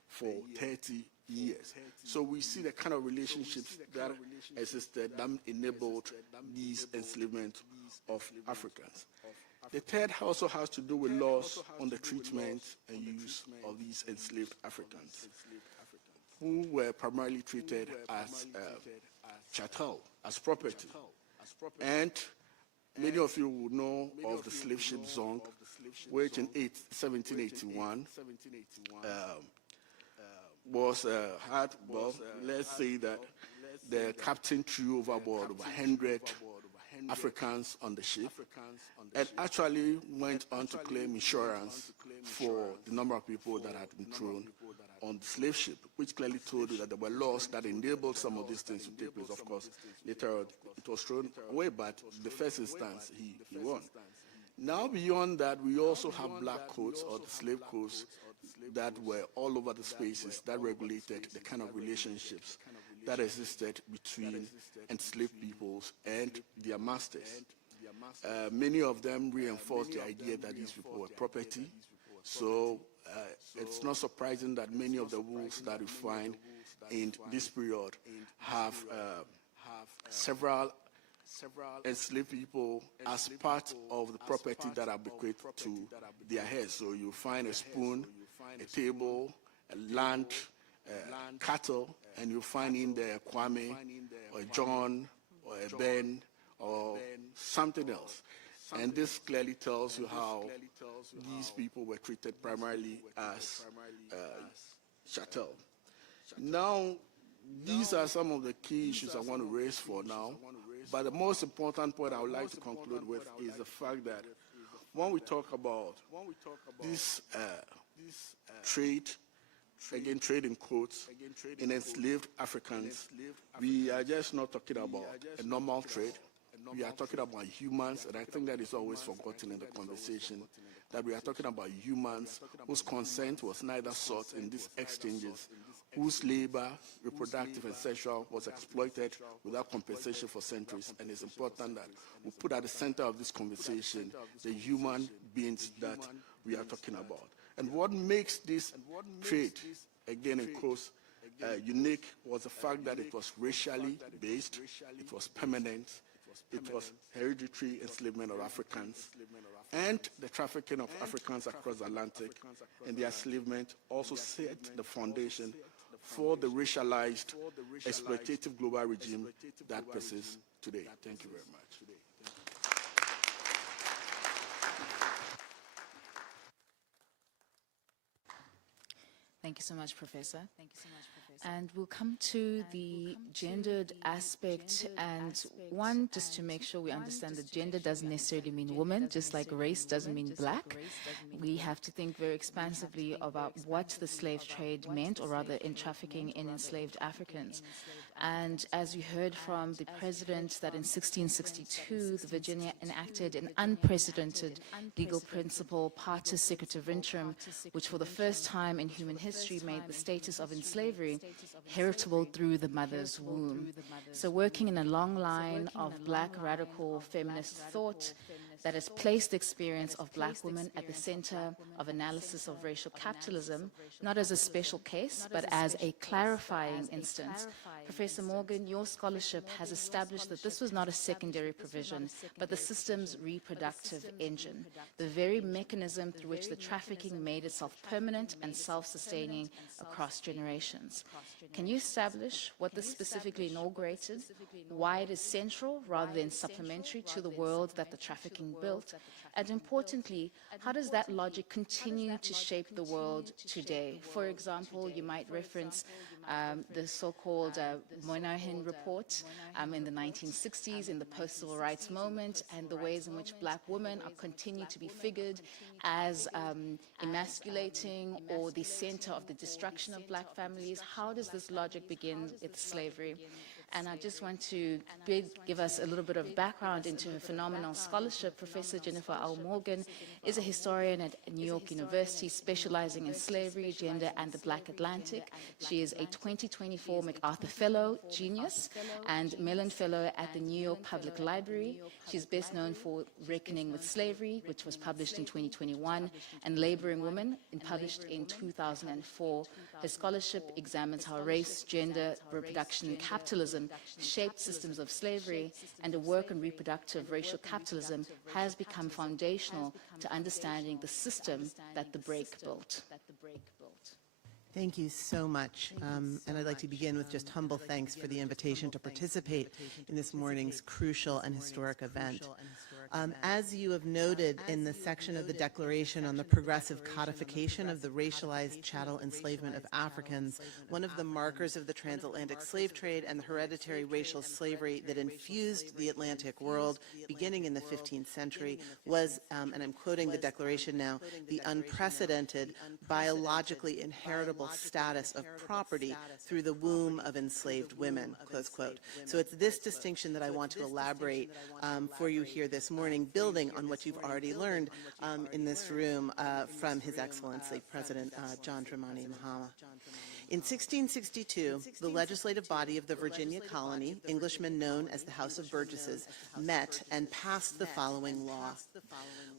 for 30 years. So we see the kind of relationships that existed that enabled these enslavement of Africans. The third also has to do with laws on the treatment and use of these enslaved Africans, who were primarily treated as chattel, as property. And many of you would know of the slave ship Zong, which in 1781 let's say that the captain threw overboard over 100 Africans on the ship and actually went on to claim insurance for the number of people that had been thrown on the slave ship, which clearly told you that there were laws that enabled some of these things to take place. Of course, later on, it was thrown away, but the first instance, he won. Now, beyond that, we also have black codes or the slave codes that were all over the spaces that regulated the kind of relationships that existed between enslaved peoples and their masters. Many of them reinforced the idea that these people were property. So it's not surprising that many of the rules that we find in this period have several enslaved people as part of the property that are bequeathed to their heirs. So you find a spoon, a table, a land, cattle, and you find in there Kwame, or John, or a Ben, or something else. And this clearly tells you how these people were treated primarily as chattel. Now, these are some of the key issues I want to raise for now. But the most important point I would like to conclude with is the fact that when we talk about this trade, again, trade in quotes, in enslaved Africans, we are just not talking about a normal trade. We are talking about humans, and I think that is always forgotten in the conversation, that we are talking about humans whose consent was neither sought in these exchanges, whose labor, reproductive and sexual, was exploited without compensation for centuries. And it's important that we put at the center of this conversation the human beings that we are talking about. And what makes this trade, again in quotes, unique was the fact that it was racially based, it was permanent, it was hereditary enslavement of Africans, and the trafficking of Africans across the Atlantic and their enslavement also set the foundation for the racialized, exploitative global regime that persists today. Thank you very much. Thank you so much, Professor. And we'll come to the gendered aspect, and one, just to make sure we understand that gender doesn't necessarily mean woman, just like race doesn't mean black. We have to think very expansively about what the slave trade meant, or rather in trafficking in enslaved Africans. And as we heard from the president, that in 1662, the Virginia enacted an unprecedented legal principle, partus secretive interim, which for the first time in human history made the status of enslavery heritable through the mother's womb. So working in a long line of black radical feminist thought that has placed the experience of black women at the center of analysis of racial capitalism, not as a special case, but as a clarifying instance. Professor Morgan, your scholarship has established that this was not a secondary provision, but the system's reproductive engine, the very mechanism through which the trafficking made itself permanent and self-sustaining across generations. Can you establish what this specifically inaugurated, why it is central rather than supplementary to the world that the trafficking built, and importantly, how does that logic continue to shape the world today? For example, you might reference the so-called Moynihan Report in the 1960s, in the post-civil rights moment, and the ways in which black women are continued to be figured as emasculating or the center of the destruction of black families. How does this logic begin with slavery? And I just want to give us a little bit of background into her phenomenal scholarship. Professor Jennifer L. Morgan is a historian at New York University specializing in slavery, gender, and the Black Atlantic. She is a 2024 MacArthur Fellow, Genius, and Mellon Fellow at the New York Public Library. She's best known for Reckoning with Slavery, which was published in 2021, and Laboring Women, published in 2004. Her scholarship examines how race, gender, reproduction, and capitalism shaped systems of slavery, and a work on reproductive racial capitalism has become foundational to understanding the system that the break built. Thank you so much. And I'd like to begin with just humble thanks for the invitation to participate in this morning's crucial and historic event. As you have noted in the section of the Declaration on the progressive codification of the racialized chattel enslavement of Africans, one of the markers of the transatlantic slave trade and the hereditary racial slavery that infused the Atlantic world beginning in the 15th century was, and I'm quoting the Declaration now, the unprecedented biologically inheritable status of property through the womb of enslaved women, close quote. So it's this distinction that I want to elaborate for you here this morning, building on what you've already learned in this room from His Excellency President John Dramani Mahama. In 1662, the legislative body of the Virginia colony, Englishmen known as the House of Burgesses, met and passed the following law.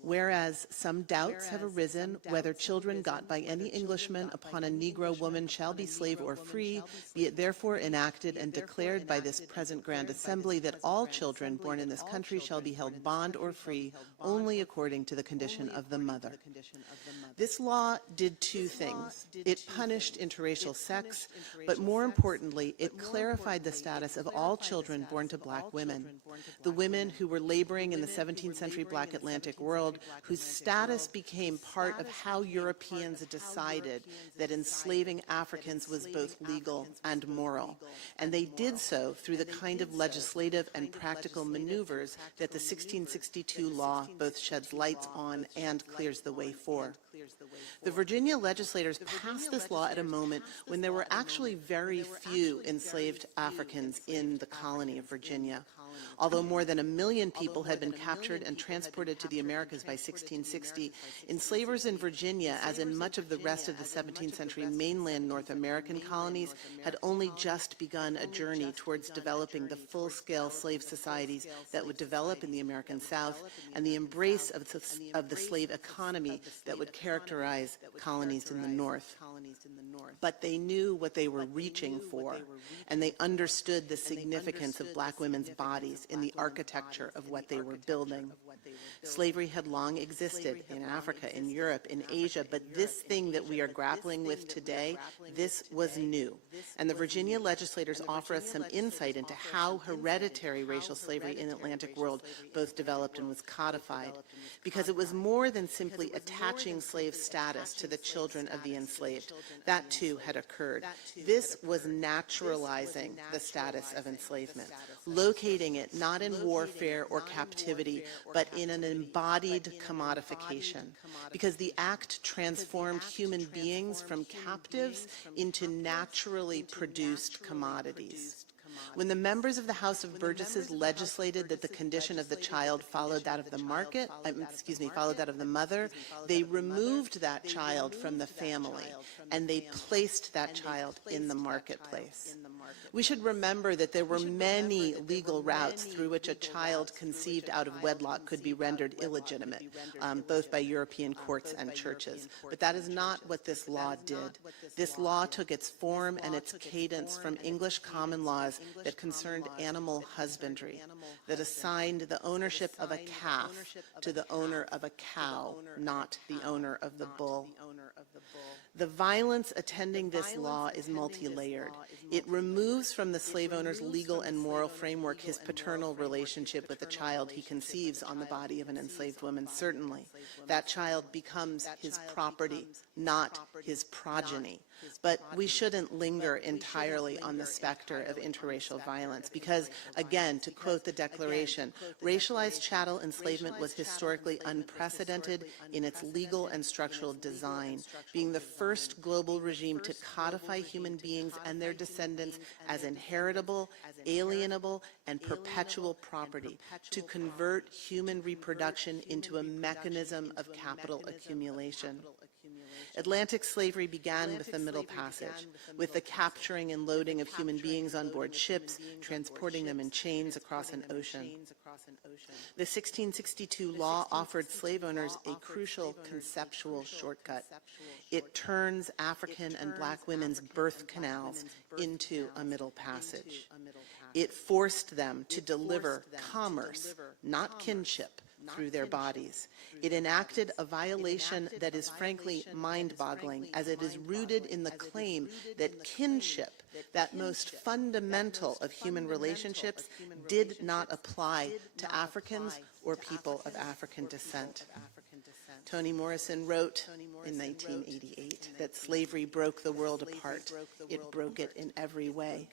Whereas some doubts have arisen whether children got by any Englishman upon a Negro woman shall be slave or free, be it therefore enacted and declared by this present Grand Assembly that all children born in this country shall be held bond or free only according to the condition of the mother. This law did two things. It punished interracial sex, but more importantly, it clarified the status of all children born to black women, the women who were laboring in the 17th century Black Atlantic world, whose status became part of how Europeans decided that enslaving Africans was both legal and moral. And they did so through the kind of legislative and practical maneuvers that the 1662 law both sheds light on and clears the way for. The Virginia legislators passed this law at a moment when there were actually very few enslaved Africans in the colony of Virginia. Although more than 1 million people had been captured and transported to the Americas by 1660, enslavers in Virginia, as in much of the rest of the 17th century mainland North American colonies, had only just begun a journey towards developing the full-scale slave societies that would develop in the American South and the embrace of the slave economy that would characterize colonies in the North. But they knew what they were reaching for, and they understood the significance of black women's bodies bodies in the architecture of what they were building. Slavery had long existed in Africa, in Europe, in Asia, but this thing that we are grappling with today, this was new. And the Virginia legislators offer us some insight into how hereditary racial slavery in the Atlantic world both developed and was codified, because it was more than simply attaching slave status to the children of the enslaved. That too had occurred. This was naturalizing the status of enslavement, locating it not in warfare or captivity, but in an embodied commodification, because the act transformed human beings from captives into naturally produced commodities. When the members of the House of Burgesses legislated that the condition of the child followed that of the followed that of the mother, they removed that child from the family and they placed that child in the marketplace. We should remember that there were many legal routes through which a child conceived out of wedlock could be rendered illegitimate, both by European courts and churches. But that is not what this law did. This law took its form and its cadence from English common laws that concerned animal husbandry, that assigned the ownership of a calf to the owner of a cow, not the owner of the bull. The violence attending this law is multi-layered. It removes from the slave owner's legal and moral framework his paternal relationship with the child he conceives on the body of an enslaved woman, certainly. That child becomes his property, not his progeny. But we shouldn't linger entirely on the specter of interracial violence because, again, to quote the Declaration, racialized chattel enslavement was historically unprecedented in its legal and structural design, being the first global regime to codify human beings and their descendants as inheritable, alienable, and perpetual property, to convert human reproduction into a mechanism of capital accumulation. Atlantic slavery began with the Middle Passage, with the capturing and loading of human beings on board ships, transporting them in chains across an ocean. The 1662 law offered slave owners a crucial conceptual shortcut. It turns African and Black women's birth canals into a Middle Passage. It forced them to deliver commerce, not kinship, through their bodies. It enacted a violation that is frankly mind-boggling, as it is rooted in the claim that kinship, that most fundamental of human relationships, did not apply to Africans or people of African descent. Toni Morrison wrote in 1988 that slavery broke the world apart. It broke it in every way.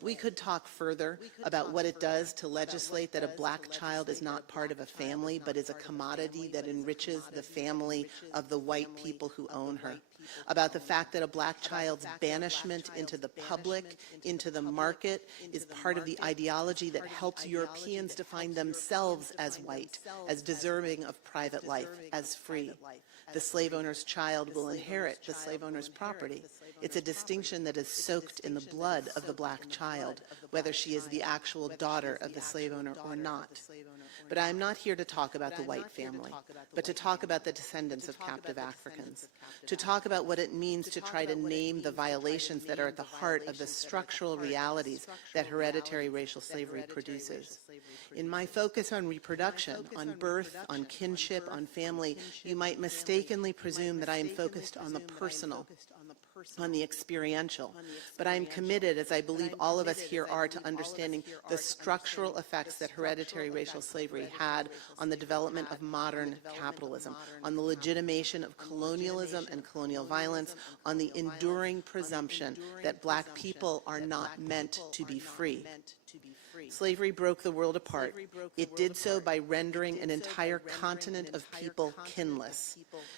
We could talk further about what it does to legislate that a Black child is not part of a family, but is a commodity that enriches the family of the white people who own her. About the fact that a Black child's banishment into the public, into the market, is part of the ideology that helps Europeans define themselves as white, as deserving of private life, as free. The slave owner's child will inherit the slave owner's property. It's a distinction that is soaked in the blood of the Black child, whether she is the actual daughter of the slave owner or not. But I'm not here to talk about the white family, but to talk about the descendants of captive Africans, to talk about what it means to try to name the violations that are at the heart of the structural realities that hereditary racial slavery produces. In my focus on reproduction, on birth, on kinship, on family, you might mistakenly presume that I am focused on the personal, on the experiential, but I am committed, as I believe all of us here are, to understanding the structural effects that hereditary racial slavery had on the development of modern capitalism, on the legitimation of colonialism and colonial violence, on the enduring presumption that Black people are not meant to be free. Slavery broke the world apart. It did so by rendering an entire continent of people kinless.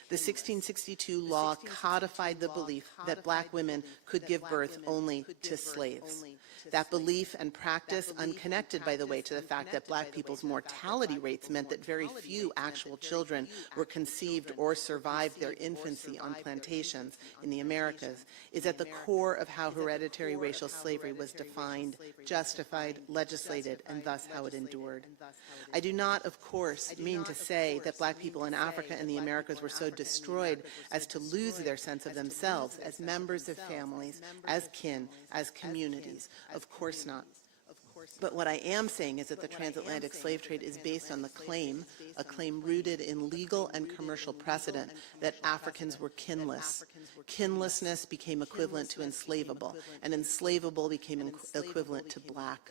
The 1662 law codified the belief that Black women could give birth only to slaves. That belief and practice, unconnected, by the way, to the fact that Black people's mortality rates meant that very few actual children were conceived or survived their infancy on plantations in the Americas, is at the core of how hereditary racial slavery was defined, justified, legislated, and thus how it endured. I do not, of course, mean to say that Black people in Africa and the Americas were so destroyed as to lose their sense of themselves as members of families, as kin, as communities. Of course not. But what I am saying is that the transatlantic slave trade is based on the claim, a claim rooted in legal and commercial precedent, that Africans were kinless. Kinlessness became equivalent to enslavable, and enslavable became equivalent to black.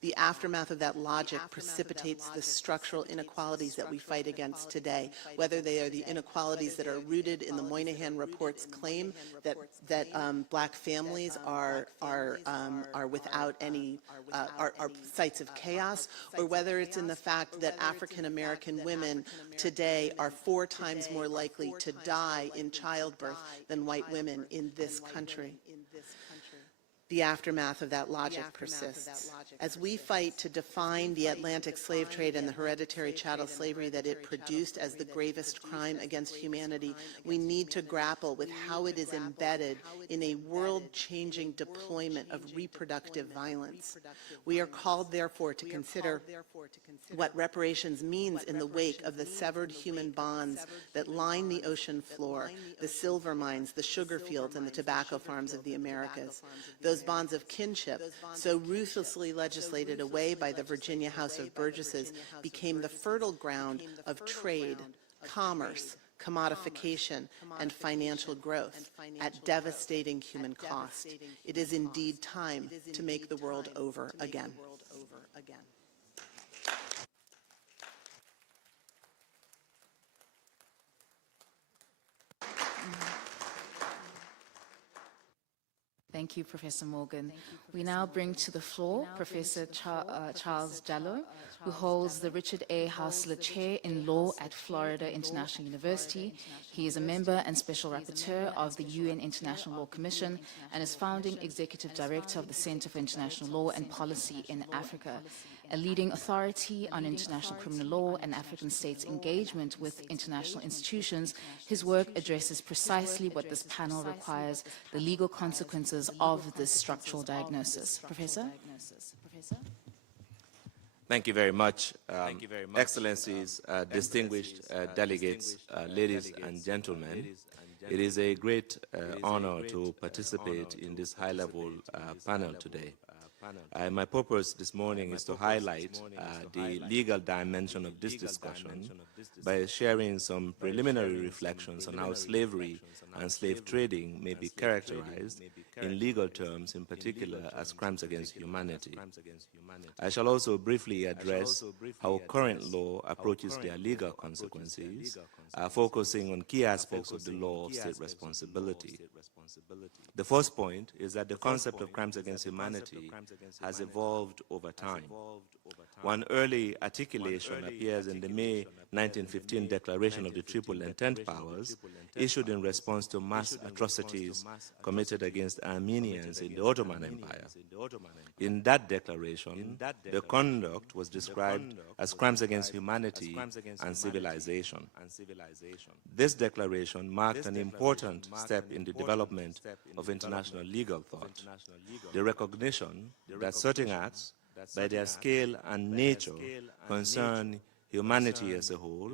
The aftermath of that logic precipitates the structural inequalities that we fight against today, whether they are the inequalities that are rooted in the Moynihan Report's claim that black families are without any are sites of chaos, or whether it's in the fact that African American women today are 4 times more likely to die in childbirth than white women in this country. The aftermath of that logic persists. As we fight to define the Atlantic slave trade and the hereditary chattel slavery that it produced as the gravest crime against humanity, we need to grapple with how it is embedded in a world-changing deployment of reproductive violence. We are called, therefore, to consider what reparations means in the wake of the severed human bonds that line the ocean floor, the silver mines, the sugar fields, and the tobacco farms of the Americas. Those bonds of kinship, so ruthlessly legislated away by the Virginia House of Burgesses, became the fertile ground of trade, commerce, commodification, and financial growth at devastating human cost. It is indeed time to make the world over again. Thank you, Professor Morgan. We now bring to the floor Professor Charles Jallow, who holds the Richard A. Hausler Chair in Law at Florida International University. He is a member and special rapporteur of the UN International Law Commission and is founding executive director of the Center for International Law and Policy in Africa, a leading authority on international criminal law and African states' engagement with international institutions. His work addresses precisely what this panel requires, the legal consequences of this structural diagnosis. Professor? Thank you very much. Excellencies, distinguished delegates, ladies and gentlemen, it is a great honor to participate in this high-level panel today. My purpose this morning is to highlight the legal dimension of this discussion by sharing some preliminary reflections on how slavery and slave trading may be characterized in legal terms, in particular as crimes against humanity. I shall also briefly address how current law approaches their legal consequences, focusing on key aspects of the law of state responsibility. The first point is that the concept of crimes against humanity has evolved over time. One early articulation appears in the May 1915 Declaration of the Triple Entente Powers, issued in response to mass atrocities committed against Armenians in the Ottoman Empire. In that declaration, the conduct was described as crimes against humanity and civilization. This declaration marked an important step in the development of international legal thought. The recognition that certain acts, by their scale and nature, concern humanity as a whole,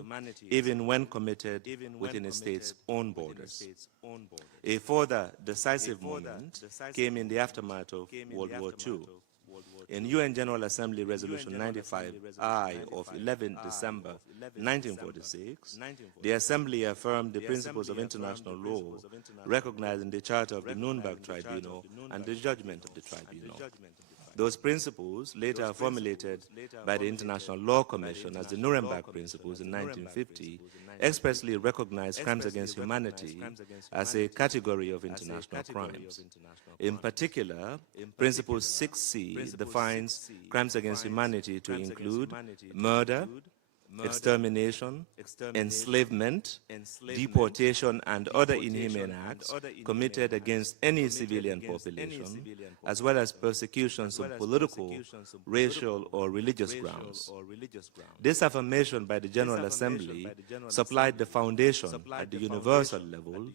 even when committed within a state's own borders. A further decisive moment came in the aftermath of World War II. In UN General Assembly Resolution 95I of 11 December 1946, the Assembly affirmed the principles of international law, recognizing the Charter of the Nuremberg Tribunal and the judgment of the Tribunal. Those principles, later formulated by the International Law Commission as the Nuremberg Principles in 1950, expressly recognized crimes against humanity as a category of international crimes. In particular, Principle 6C defines crimes against humanity to include murder, extermination, enslavement, deportation, and other inhumane acts committed against any civilian population, as well as persecutions on political, racial, or religious grounds. This affirmation by the General Assembly supplied the foundation at the universal level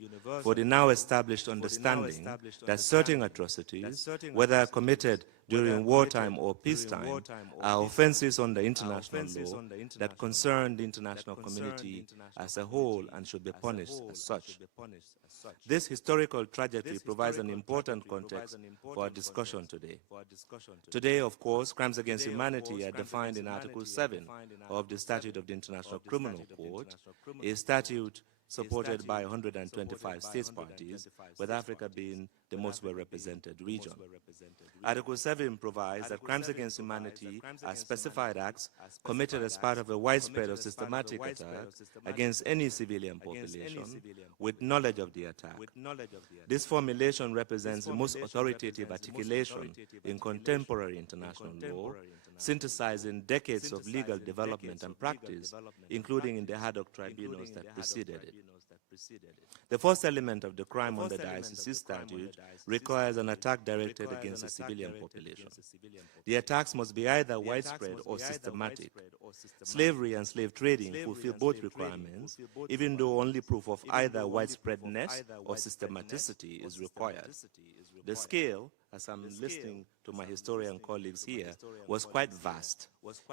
for the now established understanding that certain atrocities, whether committed during wartime or peacetime, are offenses under international law that concern the international community as a whole and should be punished as such. This historical trajectory provides an important context for our discussion today. Today, of course, crimes against humanity are defined in Article 7 of the Statute of the International Criminal Court, a statute supported by 125 states parties, with Africa being the most well-represented region. Article 7 provides that crimes against humanity are specified acts committed as part of a widespread or systematic attack against any civilian population with knowledge of the attack. This formulation represents the most authoritative articulation in contemporary international law, synthesizing decades of legal development and practice, including in the ad hoc tribunals that preceded it. The first element of the crime under the ICC statute requires an attack directed against a civilian population. The attacks must be either widespread or systematic. Slavery and slave trading fulfill both requirements, even though only proof of either widespreadness or systematicity is required. The scale, as I'm listening to my historian colleagues here, was quite vast,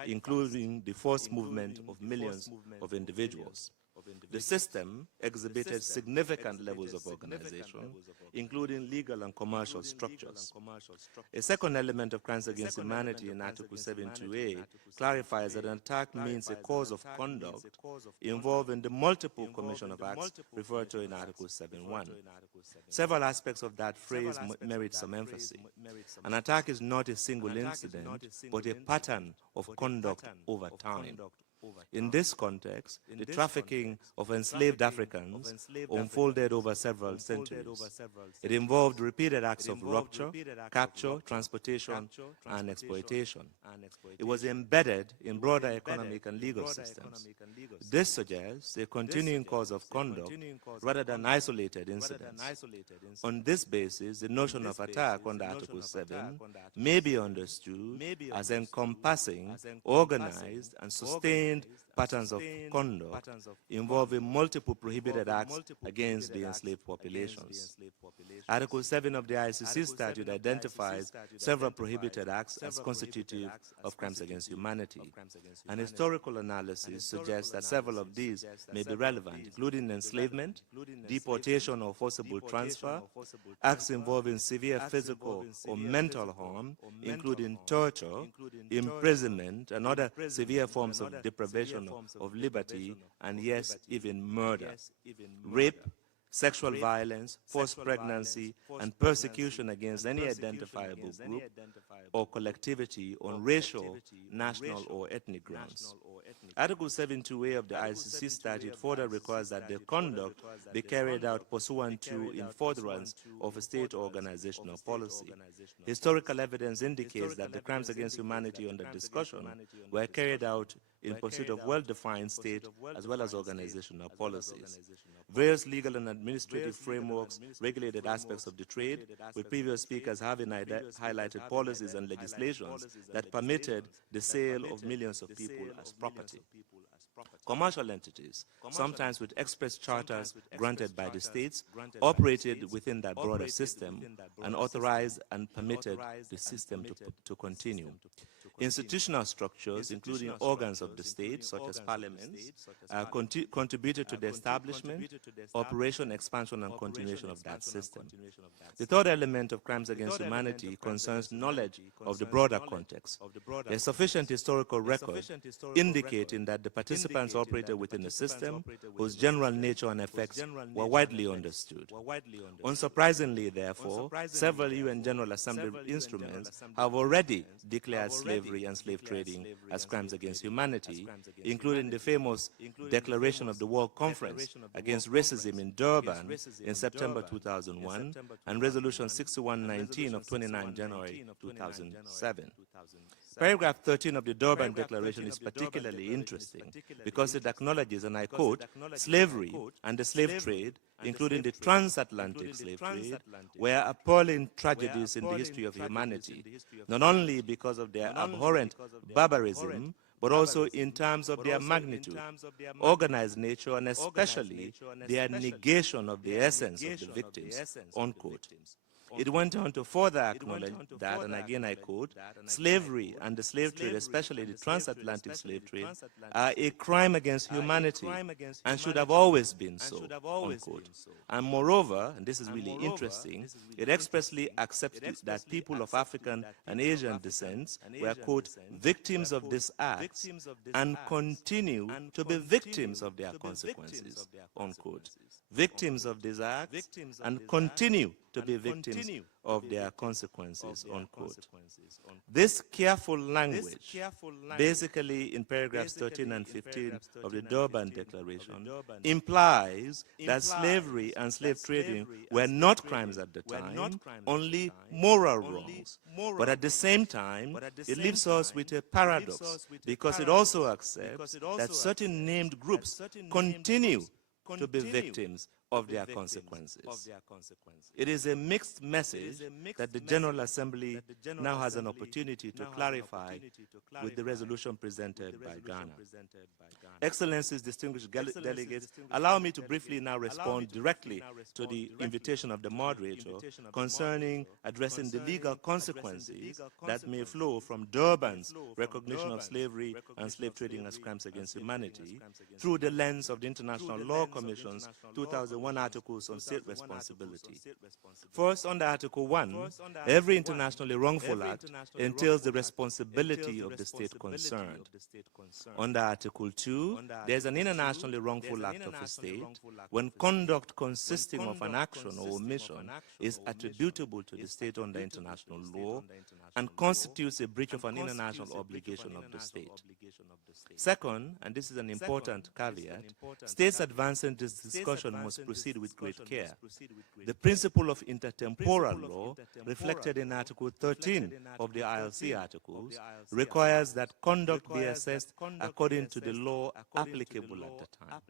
including the forced movement of millions of individuals. The system exhibited significant levels of organization, including legal and commercial structures. A second element of crimes against humanity in Article 7.2a clarifies that an attack means a cause of conduct involving the multiple commission of acts referred to in Article 7.1. Several aspects of that phrase merit some emphasis. An attack is not a single incident, but a pattern of conduct over time. In this context, the trafficking of enslaved Africans unfolded over several centuries. It involved repeated acts of rupture, capture, transportation, and exploitation. It was embedded in broader economic and legal systems. This suggests a continuing cause of conduct rather than isolated incidents. On this basis, the notion of attack under Article 7 may be understood as encompassing organized and sustained patterns of conduct involving multiple prohibited acts against the enslaved populations. Article 7 of the ICC statute identifies several prohibited acts as constitutive of crimes against humanity. An historical analysis suggests that several of these may be relevant, including enslavement, deportation or forcible transfer, acts involving severe physical or mental harm, including torture, imprisonment, and other severe forms of deprivation of liberty, and yes, even murder, rape, sexual violence, forced pregnancy, and persecution against any identifiable group or collectivity on racial, national, or ethnic grounds. Article 7.2a of the ICC statute further requires that the conduct be carried out pursuant to, in furtherance of a state organizational policy. Historical evidence indicates that the crimes against humanity under discussion were carried out in pursuit of well-defined state as well as organizational policies. Various legal and administrative frameworks regulated aspects of the trade, with previous speakers having highlighted policies and legislations that permitted the sale of millions of people as property. Commercial entities, sometimes with express charters granted by the states, operated within that broader system and authorized and permitted the system to continue. Institutional structures, including organs of the state, such as parliaments, contributed to the establishment, operation, expansion, and continuation of that system. The third element of crimes against humanity concerns knowledge of the broader context. There is sufficient historical record indicating that the participants operated within a system whose general nature and effects were widely understood. Unsurprisingly, therefore, several UN General Assembly instruments have already declared slavery and slave trading as crimes against humanity, including the famous Declaration of the World Conference Against Racism in Durban in September 2001 and Resolution 6119 of 29 January 2007. Paragraph 13 of the Durban Declaration is particularly interesting because it acknowledges, and I quote, slavery and the slave trade, including the transatlantic slave trade, were appalling tragedies in the history of humanity, not only because of their abhorrent barbarism, but also in terms of their magnitude, organized nature, and especially their negation of the essence of the victims, unquote. It went on to further acknowledge that, and again I quote, slavery and the slave trade, especially the transatlantic slave trade, are a crime against humanity and should have always been so, unquote. And moreover, and this is really interesting, it expressly accepts that people of African and Asian descent were, quote, victims of this act and continue to be victims of their consequences, unquote. Victims of this act and continue to be victims of their consequences, unquote. This careful language, basically in paragraphs 13 and 15 of the Durban Declaration, implies that slavery and slave trading were not crimes at the time, only moral wrongs. But at the same time, it leaves us with a paradox, because it also accepts that certain named groups continue to be victims of their consequences. It is a mixed message that the General Assembly now has an opportunity to clarify with the resolution presented by Ghana. Excellencies, distinguished delegates, allow me to briefly now respond directly to the invitation of the moderator concerning addressing the legal consequences that may flow from Durban's recognition of slavery and slave trading as crimes against humanity through the lens of the International Law Commission's 2001 articles on state responsibility. First, under Article 1, every internationally wrongful act entails the responsibility of the state concerned. Under Article 2, there is an internationally wrongful act of a state when conduct consisting of an action or omission is attributable to the state under international law and constitutes a breach of an international obligation of the state. Second, and this is an important caveat, states advancing this discussion must proceed with great care. The principle of intertemporal law, reflected in Article 13 of the ILC articles, requires that conduct be assessed according to the law applicable at the time.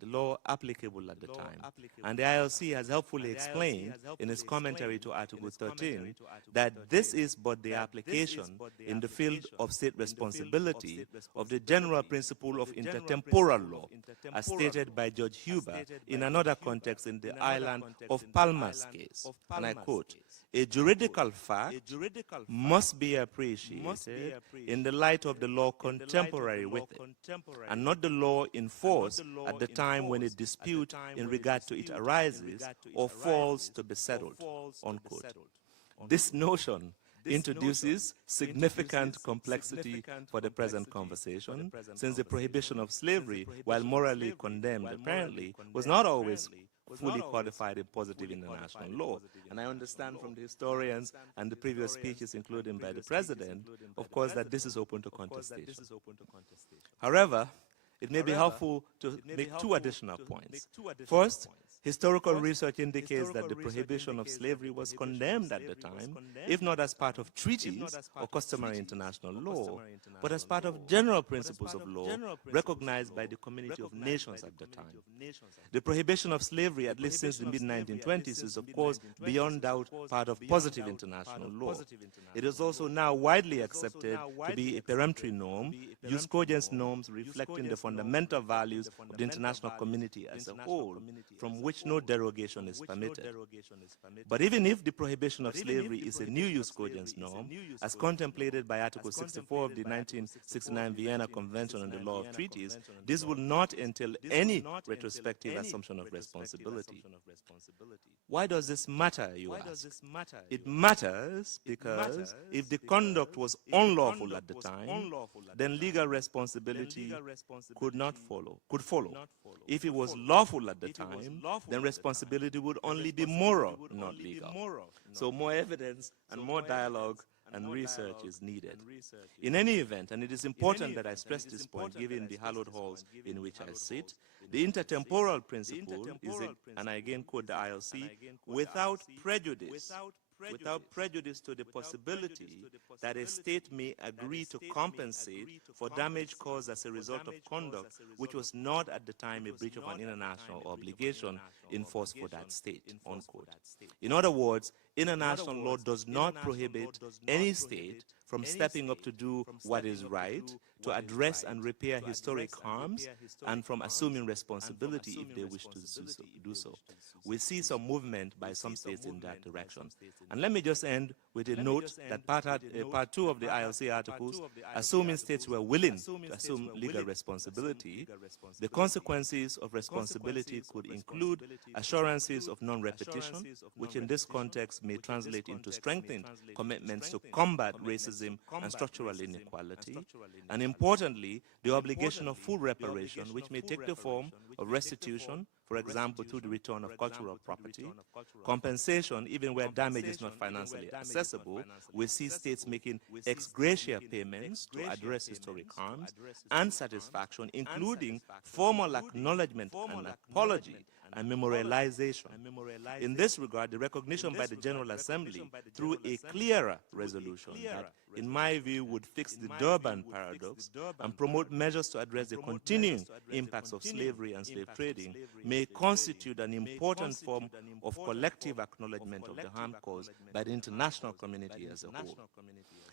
The law applicable at the time. And the ILC has helpfully explained in its commentary to Article 13 that this is but the application in the field of state responsibility of the general principle of intertemporal law, as stated by Judge Huber in another context in the island of Palma's case. And I quote, "A juridical fact must be appreciated in the light of the law contemporary with it, and not the law in force at the time when a dispute in regard to it arises or falls to be settled," unquote. This notion introduces significant complexity for the present conversation, since the prohibition of slavery, while morally condemned apparently, was not always fully codified in positive international law. And I understand from the historians and the previous speeches, including by the President, of course, that this is open to contestation. However, it may be helpful to make two additional points. First, historical research indicates that the prohibition of slavery was condemned at the time, if not as part of treaties or customary international law, but as part of general principles of law recognized by the community of nations at the time. The prohibition of slavery, at least since the mid-1920s, is of course beyond doubt part of positive international law. It is also now widely accepted to be a peremptory norm, jus cogens norms reflecting the fundamental values of the international community as a whole, from which no derogation is permitted. But even if the prohibition of slavery is a new jus cogens norm, as contemplated by Article 64 of the 1969 Vienna Convention on the Law of Treaties, this will not entail any retrospective assumption of responsibility. Why does this matter, you ask? It matters because if the conduct was unlawful at the time, then legal responsibility could follow. If it was lawful at the time, then responsibility would only be moral, not legal. So more evidence and more dialogue and research is needed. In any event, and it is important that I stress this point given the hallowed halls in which I sit, the intertemporal principle is, and I again quote the ILC, without prejudice to the possibility that a state may agree to compensate for damage caused as a result of conduct which was not at the time a breach of an international obligation in force for that state, unquote. In other words, international law does not prohibit any state from stepping up to do what is right, to address and repair historic harms and from assuming responsibility if they wish to do so. We see some movement by some states in that direction. And let me just end with a note that part 2 of the ILC articles, assuming states were willing to assume legal responsibility, the consequences of responsibility could include assurances of non-repetition, which in this context may translate into strengthened commitments to combat racism and structural inequality, and importantly, the obligation of full reparation, which may take the form of restitution, for example, through the return of cultural property, compensation, even where damage is not financially accessible. We see states making ex gratia payments to address historic harms, and satisfaction, including formal acknowledgement and apology and memorialization. In this regard, the recognition by the General Assembly through a clearer resolution that, in my view, would fix the Durban paradox and promote measures to address the continuing impacts of slavery and slave trading may constitute an important form of collective acknowledgement of the harm caused by the international community as a whole.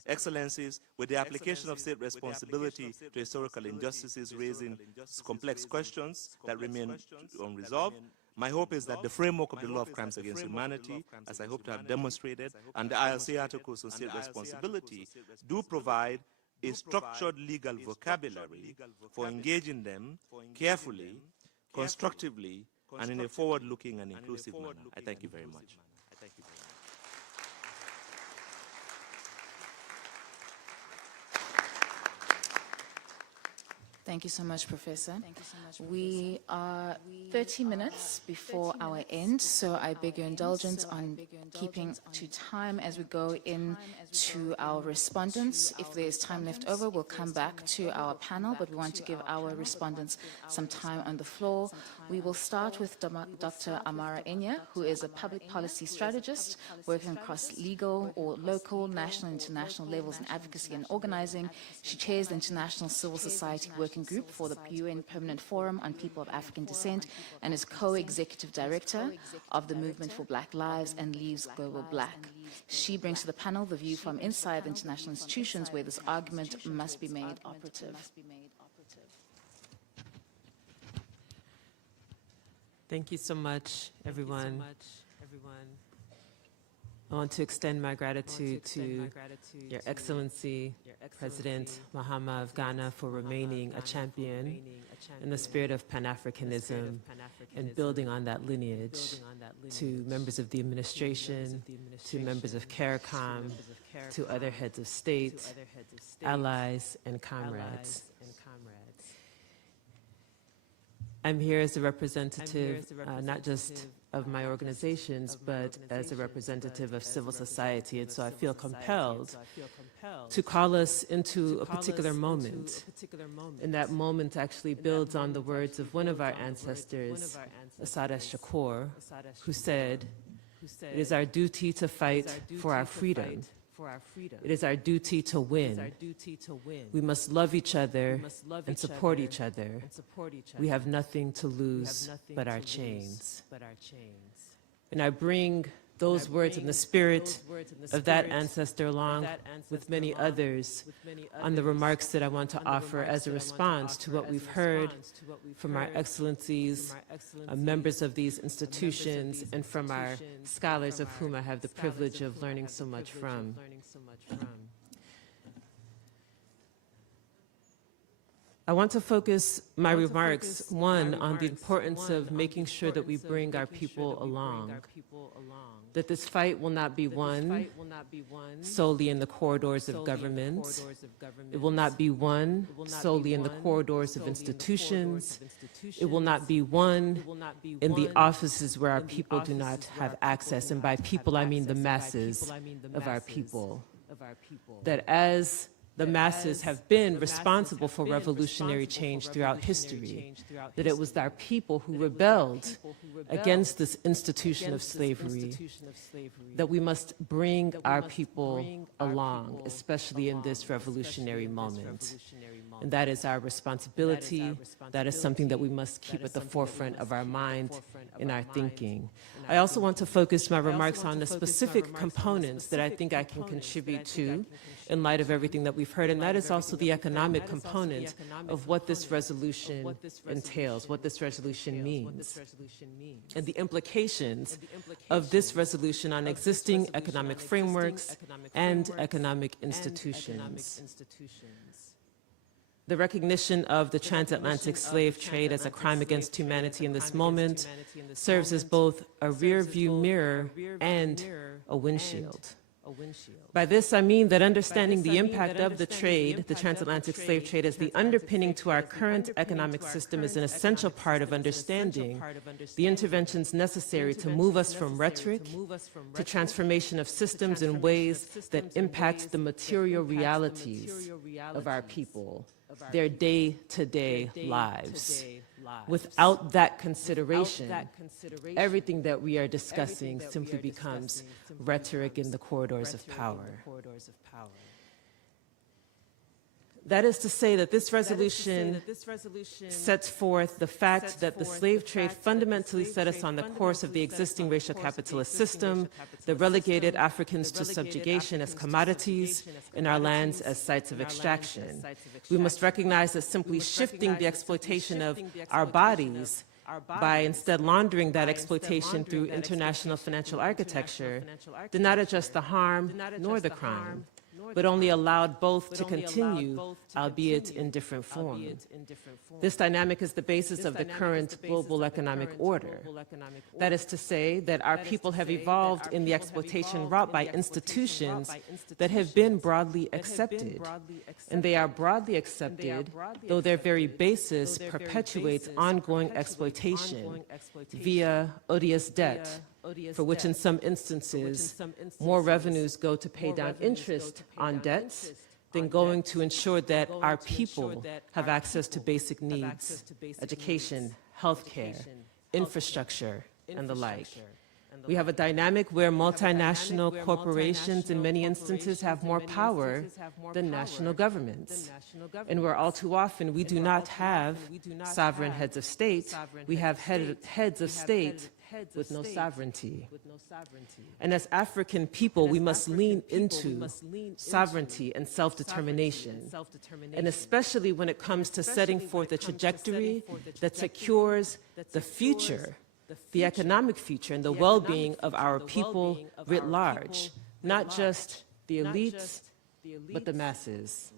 Excellencies, with the application of state responsibility to historical injustices raising complex questions that remain unresolved, my hope is that the framework of the law of crimes against humanity, as I hope to have demonstrated, and the ILC articles on state responsibility do provide a structured legal vocabulary for engaging them carefully, constructively, and in a forward-looking and inclusive manner. I thank you very much. Thank you so much, Professor. We are 30 minutes before our end, so I beg your indulgence on keeping to time as we go into our respondents. If there's time left over, we'll come back to our panel, but we want to give our respondents some time on the floor. We will start with Dr. Amara Enya, who is a public policy strategist working across legal or local, national, international levels in advocacy and organizing. She chairs the International Civil Society Working Group for the UN Permanent Forum on People of African Descent and is co-executive director of the Movement for Black Lives and Leaves Global Black. She brings to the panel the view from inside the international institutions where this argument must be made operative. Thank you so much, everyone. I want to extend my gratitude to Your Excellency, President Mahama of Ghana, for remaining a champion in the spirit of Pan-Africanism and building on that lineage, to members of the administration, to members of CARACOM, to other heads of state, allies, and comrades. I'm here as a representative, not just of my organizations, but as a representative of civil society. And so I feel compelled to call us into a particular moment. And that moment actually builds on the words of one of our ancestors, Assata Shakur, who said, "It is our duty to fight for our freedom. It is our duty to win. We must love each other and support each other. We have nothing to lose but our chains." And I bring those words in the spirit of that ancestor along with many others on the remarks that I want to offer as a response to what we've heard from our excellencies, members of these institutions, and from our scholars of whom I have the privilege of learning so much from. I want to focus my remarks, one, on the importance of making sure that we bring our people along, that this fight will not be won solely in the corridors of government. It will not be won solely in the corridors of institutions. It will not be won in the offices where our people do not have access. And by people, I mean the masses of our people. That as the masses have been responsible for revolutionary change throughout history, that it was our people who rebelled against this institution of slavery, that we must bring our people along, especially in this revolutionary moment. And that is our responsibility. That is something that we must keep at the forefront of our mind in our thinking. I also want to focus my remarks on the specific components that I think I can contribute to in light of everything that we've heard, and that is also the economic component of what this resolution entails, what this resolution means, and the implications of this resolution on existing economic frameworks and economic institutions. The recognition of the transatlantic slave trade as a crime against humanity in this moment serves as both a rear-view mirror and a windshield. By this, I mean that understanding the impact of the trade, the transatlantic slave trade, as the underpinning to our current economic system is an essential part of understanding the interventions necessary to move us from rhetoric to transformation of systems in ways that impact the material realities of our people, their day-to-day lives. Without that consideration, everything that we are discussing simply becomes rhetoric in the corridors of power. That is to say that this resolution sets forth the fact that the slave trade fundamentally set us on the course of the existing racial capitalist system that relegated Africans to subjugation as commodities and our lands as sites of extraction. We must recognize that simply shifting the exploitation of our bodies by instead laundering that exploitation through international financial architecture did not address the harm nor the crime, but only allowed both to continue, albeit in different form. This dynamic is the basis of the current global economic order. That is to say that our people have evolved in the exploitation wrought by institutions that have been broadly accepted. And they are broadly accepted, though their very basis perpetuates ongoing exploitation via odious debt, for which in some instances, more revenues go to pay down interest on debts than going to ensure that our people have access to basic needs, education, healthcare, infrastructure, and the like. We have a dynamic where multinational corporations in many instances have more power than national governments. And where all too often we do not have sovereign heads of state, we have heads of state with no sovereignty. And as African people, we must lean into sovereignty and self-determination, and especially when it comes to setting forth a trajectory that secures the future, the economic future and the well-being of our people writ large, not just the elites, but the masses.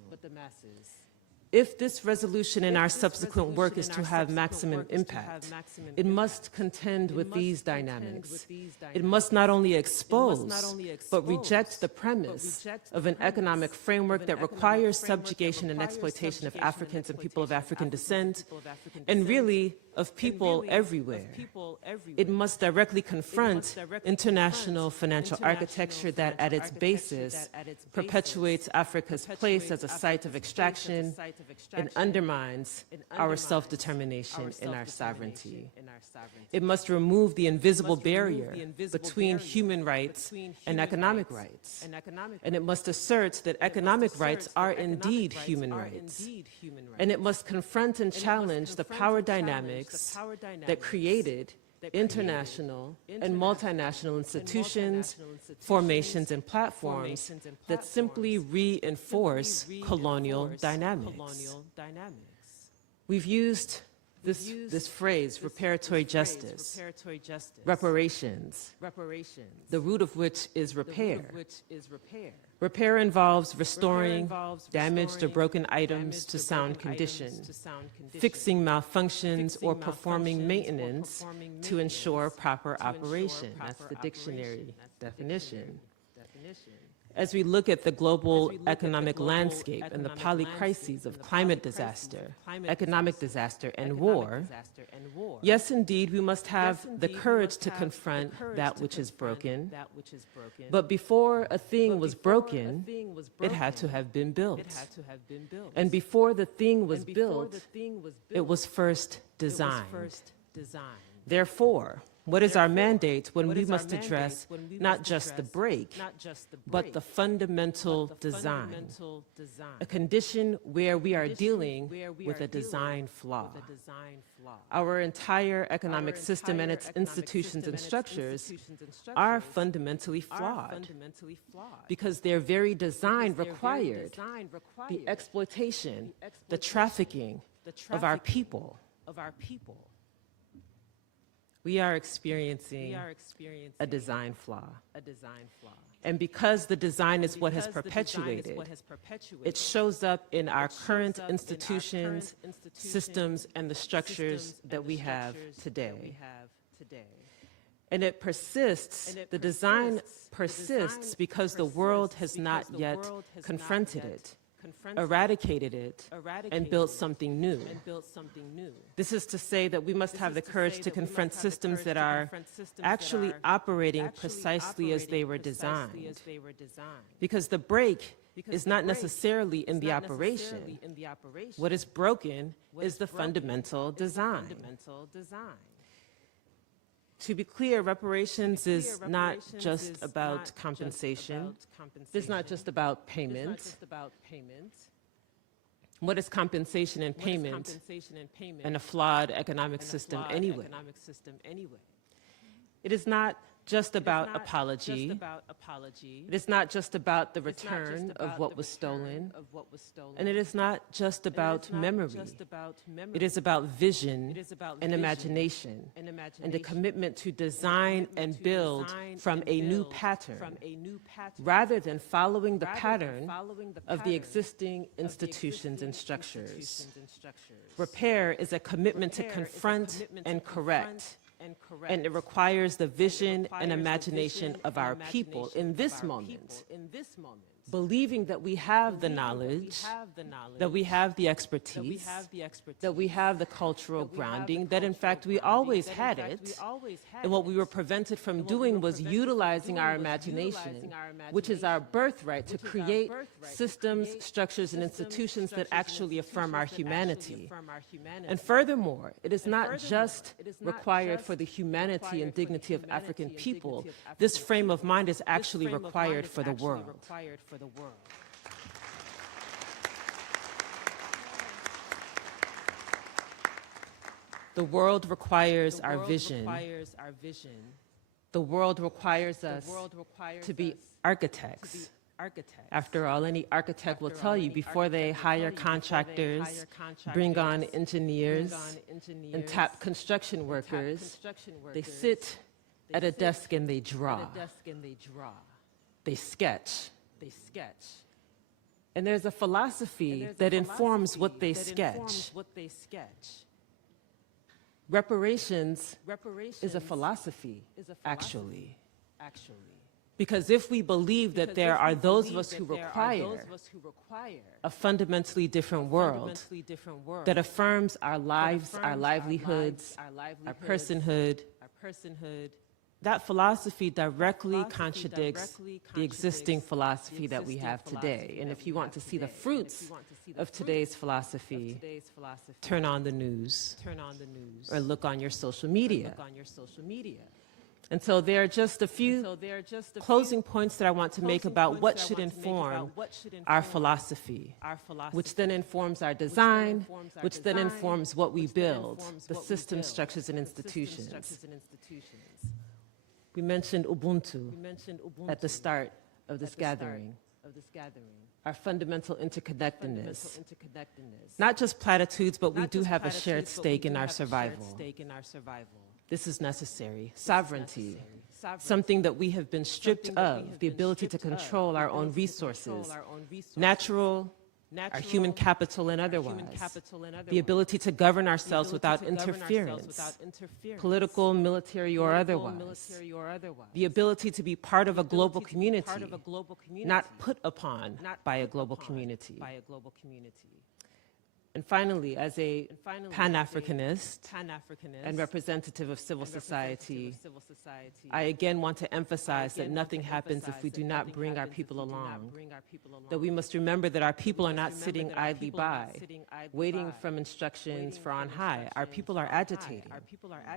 If this resolution and our subsequent work is to have maximum impact, it must contend with these dynamics. It must not only expose, but reject the premise of an economic framework that requires subjugation and exploitation of Africans and people of African descent, and really of people everywhere. It must directly confront international financial architecture that at its basis perpetuates Africa's place as a site of extraction and undermines our self-determination and our sovereignty. It must remove the invisible barrier between human rights and economic rights. And it must assert that economic rights are indeed human rights. And it must confront and challenge the power dynamics that created international and multinational institutions, formations, and platforms that simply reinforce colonial dynamics. We've used this phrase, reparatory justice, reparations, the root of which is repair. Repair involves restoring damaged or broken items to sound condition, fixing malfunctions, or performing maintenance to ensure proper operation. That's the dictionary definition. As we look at the global economic landscape and the polycrises of climate disaster, economic disaster, and war, yes, indeed, we must have the courage to confront that which is broken. But before a thing was broken, it had to have been built. And before the thing was built, it was first designed. Therefore, What is our mandate when we must address not just the break, but the fundamental design, a condition where we are dealing with a design flaw? Our entire economic system and its institutions and structures are fundamentally flawed because their very design required the exploitation, the trafficking of our people. We are experiencing a design flaw. And because the design is what has perpetuated, it shows up in our current institutions, systems, and the structures that we have today. And it persists, the design persists because the world has not yet confronted it, eradicated it, and built something new. This is to say that we must have the courage to confront systems that are actually operating precisely as they were designed. Because the break is not necessarily in the operation. What is broken is the fundamental design. To be clear, reparations is not just about compensation. It's not just about payment. What is compensation and payment in a flawed economic system anyway? It is not just about apology. It is not just about the return of what was stolen. And it is not just about memory. It is about vision and imagination and a commitment to design and build from a new pattern rather than following the pattern of the existing institutions and structures. Repair is a commitment to confront and correct. And it requires the vision and imagination of our people in this moment, believing that we have the knowledge, that we have the expertise, that we have the cultural grounding, that in fact we always had it, and what we were prevented from doing was utilizing our imagination, which is our birthright to create systems, structures, and institutions that actually affirm our humanity. And furthermore, it is not just required for the humanity and dignity of African people. This frame of mind is actually required for the world. The world requires our vision. The world requires us to be architects. After all, any architect will tell you before they hire contractors, bring on engineers, and tap construction workers, they sit at a desk and they draw. They sketch. And there's a philosophy that informs what they sketch. Reparations is a philosophy, actually. Because if we believe that there are those of us who require a fundamentally different world that affirms our lives, our livelihoods, our personhood, that philosophy directly contradicts the existing philosophy that we have today. And if you want to see the fruits of today's philosophy, turn on the news or look on your social media. And so there are just a few closing points that I want to make about what should inform our philosophy, which then informs our design, which then informs what we build, the systems, structures, and institutions. We mentioned Ubuntu at the start of this gathering. Our fundamental interconnectedness. Not just platitudes, but we do have a shared stake in our survival. This is necessary. Sovereignty, something that we have been stripped of, the ability to control our own resources, natural, our human capital and otherwise, the ability to govern ourselves without interference, political, military, or otherwise, the ability to be part of a global community, not put upon by a global community. And finally, as a Pan-Africanist and representative of civil society, I again want to emphasize that nothing happens if we do not bring our people along. That we must remember that our people are not sitting idly by, waiting from instructions from on high. Our people are agitating.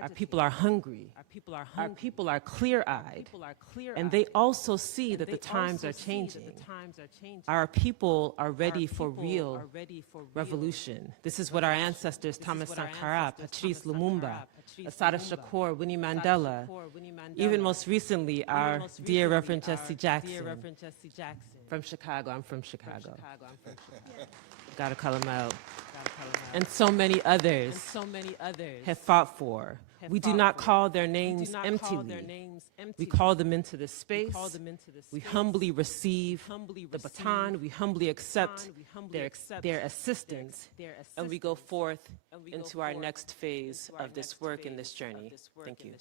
Our people are hungry. Our people are clear-eyed. And they also see that the times are changing. Our people are ready for real revolution. This is what our ancestors, Thomas Sankara, Patrice Lumumba, Assata Shakur, Winnie Mandela, even most recently, our dear Reverend Jesse Jackson from Chicago. I'm from Chicago. Gotta call him out. And so many others have fought for. We do not call their names emptily. We call them into the space. We humbly receive the baton. We humbly accept their assistance. And we go forth into our next phase of this work and this journey. Thank you.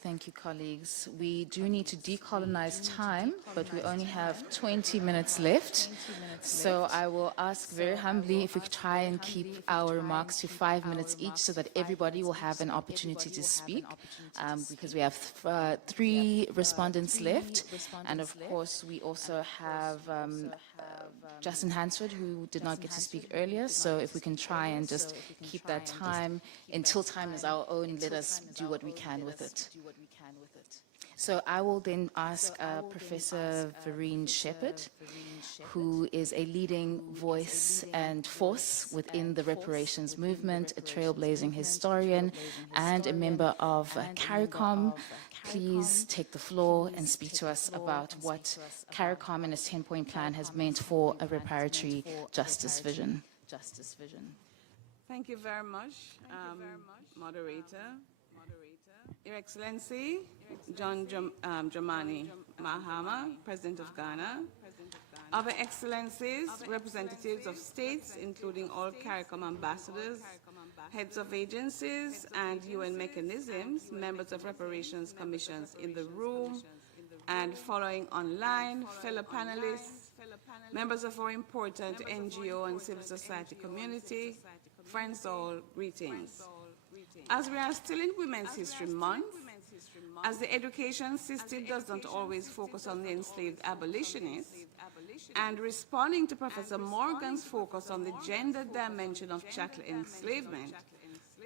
Thank you, colleagues. We do need to decolonize time, but we only have 20 minutes left. So I will ask very humbly if we could try and keep our remarks to 5 minutes each so that everybody will have an opportunity to speak, because we have 3 respondents left. And of course, we also have Justin Hansford, who did not get to speak earlier. So if we can try and just keep that time until time is our own, let us do what we can with it. So I will then ask Professor Vereen Shepherd, who is a leading voice and force within the reparations movement, a trailblazing historian, and a member of CARACOM. Please take the floor and speak to us about what CARACOM and its 10-point plan has meant for a reparatory justice vision. Thank you very much, moderator. Your Excellency, John Dramani Mahama, President of Ghana, other Excellencies, representatives of states, including all CARICOM ambassadors, heads of agencies and UN mechanisms, members of reparations commissions in the room and following online, fellow panelists, members of our important NGO and civil society community, friends all, greetings. As we are still in Women's History Month, as the education system does not always focus on the enslaved abolitionists, and responding to Professor Morgan's focus on the gender dimension of chattel enslavement,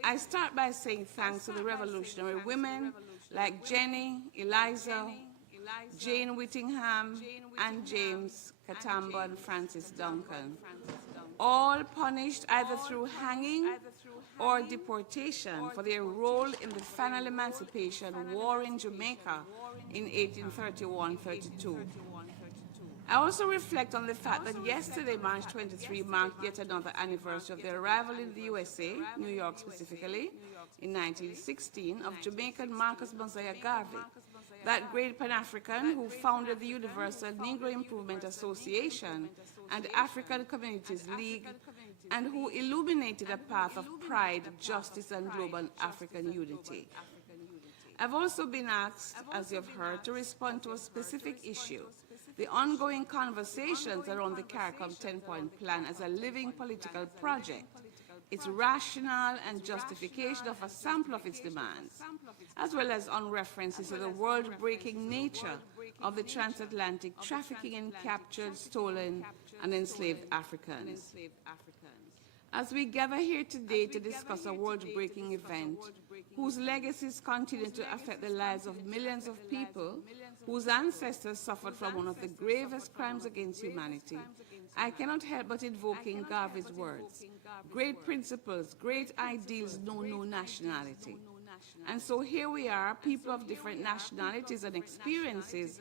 I start by saying thanks to the revolutionary women like Jenny, Eliza, Jane Whittingham, and James Katamba and Francis Duncan, all punished either through hanging or deportation for their role in the final emancipation war in Jamaica in 1831-32. I also reflect on the fact that yesterday, March 23, marked yet another anniversary of the arrival in the USA, New York specifically, in 1916, of Jamaican Marcus Mosiah Garvey, that great Pan-African who founded the Universal Negro Improvement Association and African Communities League, and who illuminated a path of pride, justice, and global African unity. I've also been asked, as you've heard, to respond to a specific issue, the ongoing conversations around the CARICOM 10-point plan as a living political project, its rationale and justification of a sample of its demands, as well as on references to the world-breaking nature of the transatlantic trafficking in captured, stolen, and enslaved Africans. As we gather here today to discuss a world-breaking event whose legacies continue to affect the lives of millions of people whose ancestors suffered from one of the gravest crimes against humanity, I cannot help but invoking Garvey's words: great principles, great ideals know no nationality. And so here we are, people of different nationalities and experiences,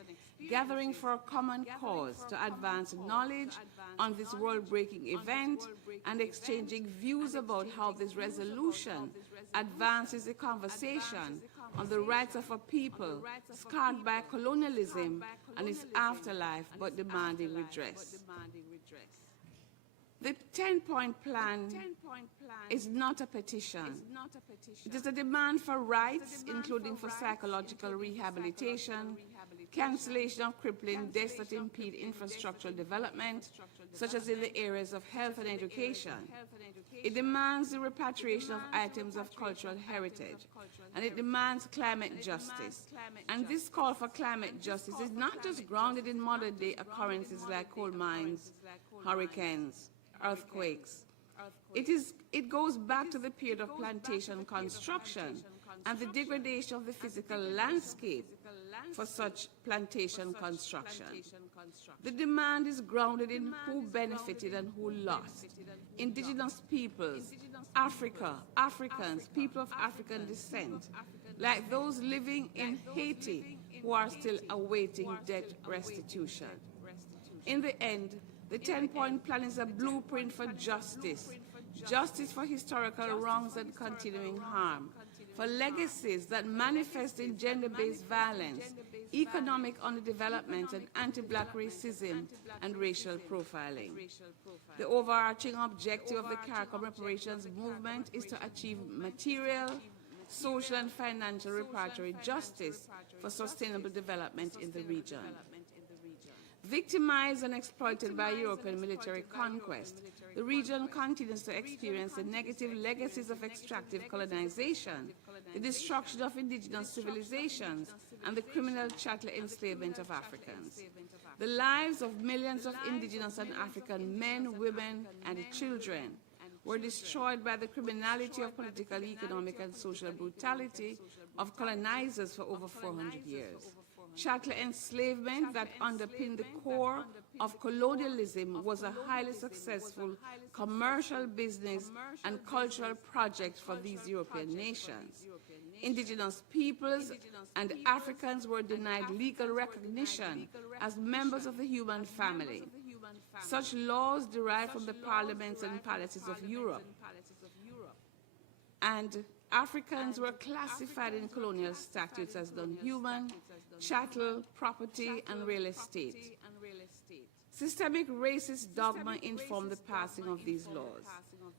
gathering for a common cause to advance knowledge on this world-breaking event and exchanging views about how this resolution advances the conversation on the rights of a people scarred by colonialism and its afterlife, but demanding redress. The 10-point plan is not a petition. It is a demand for rights, including for psychological rehabilitation, cancellation of crippling debts that impede infrastructural development, such as in the areas of health and education. It demands the repatriation of items of cultural heritage, and it demands climate justice. And this call for climate justice is not just grounded in modern-day occurrences like coal mines, hurricanes, earthquakes. It goes back to the period of plantation construction and the degradation of the physical landscape for such plantation construction. The demand is grounded in who benefited and who lost. Indigenous peoples, Africa, Africans, people of African descent, like those living in Haiti who are still awaiting debt restitution. In the end, the 10-point plan is a blueprint for justice, justice for historical wrongs and continuing harm, for legacies that manifest in gender-based violence, economic underdevelopment, and anti-black racism and racial profiling. The overarching objective of the CARACOM reparations movement is to achieve material, social, and financial reparatory justice for sustainable development in the region. Victimized and exploited by European military conquest, the region continues to experience the negative legacies of extractive colonization, the destruction of indigenous civilizations, and the criminal chattel enslavement of Africans. The lives of millions of indigenous and African men, women, and children were destroyed by the criminality of political, economic, and social brutality of colonizers for over 400 years. Chattel enslavement that underpinned the core of colonialism was a highly successful commercial, business, and cultural project for these European nations. Indigenous peoples and Africans were denied legal recognition as members of the human family. Such laws derived from the parliaments and palaces of Europe. And Africans were classified in colonial statutes as non-human, chattel, property, and real estate. Systemic racist dogma informed the passing of these laws.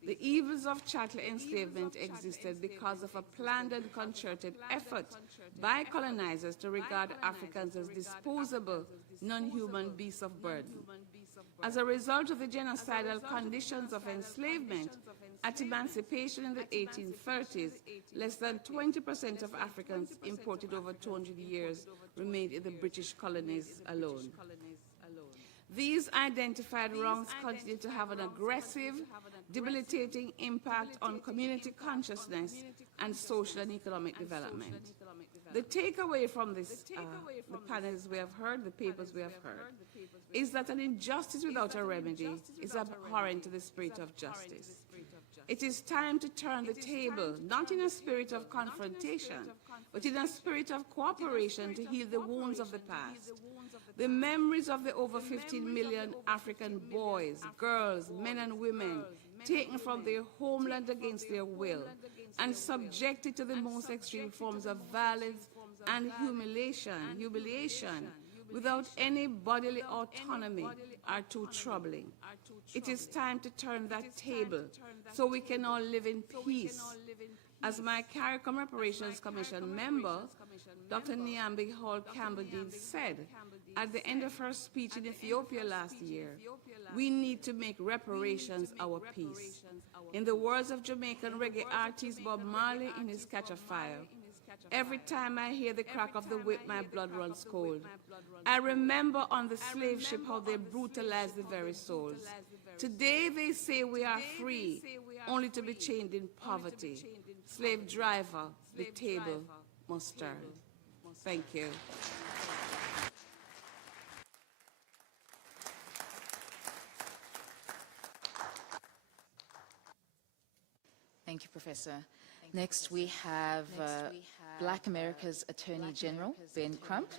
The evils of chattel enslavement existed because of a planned and concerted effort by colonizers to regard Africans as disposable, non-human beasts of burden. As a result of the genocidal conditions of enslavement, at emancipation in the 1830s, less than 20% of Africans imported over 200 years remained in the British colonies alone. These identified wrongs continue to have an aggressive, debilitating impact on community consciousness and social and economic development. The takeaway from this, the panels we have heard, the papers we have heard, is that an injustice without a remedy is abhorrent to the spirit of justice. It is time to turn the table, not in a spirit of confrontation, but in a spirit of cooperation to heal the wounds of the past. The memories of the over 15 million African boys, girls, men and women taken from their homeland against their will and subjected to the most extreme forms of violence and humiliation without any bodily autonomy are too troubling. It is time to turn that table so we can all live in peace. As my CARACOM Reparations Commission member, Dr. Nyambi Hall Campbell-Dean said at the end of her speech in Ethiopia last year, we need to make reparations our peace. In the words of Jamaican reggae artist Bob Marley in his Catch a Fire, every time I hear the crack of the whip, my blood runs cold. I remember on the slave ship how they brutalized the very souls. Today they say we are free, only to be chained in poverty. Slave driver, the table must turn. Thank you. Thank you, Professor. Next, we have Black America's Attorney General, Ben Crump,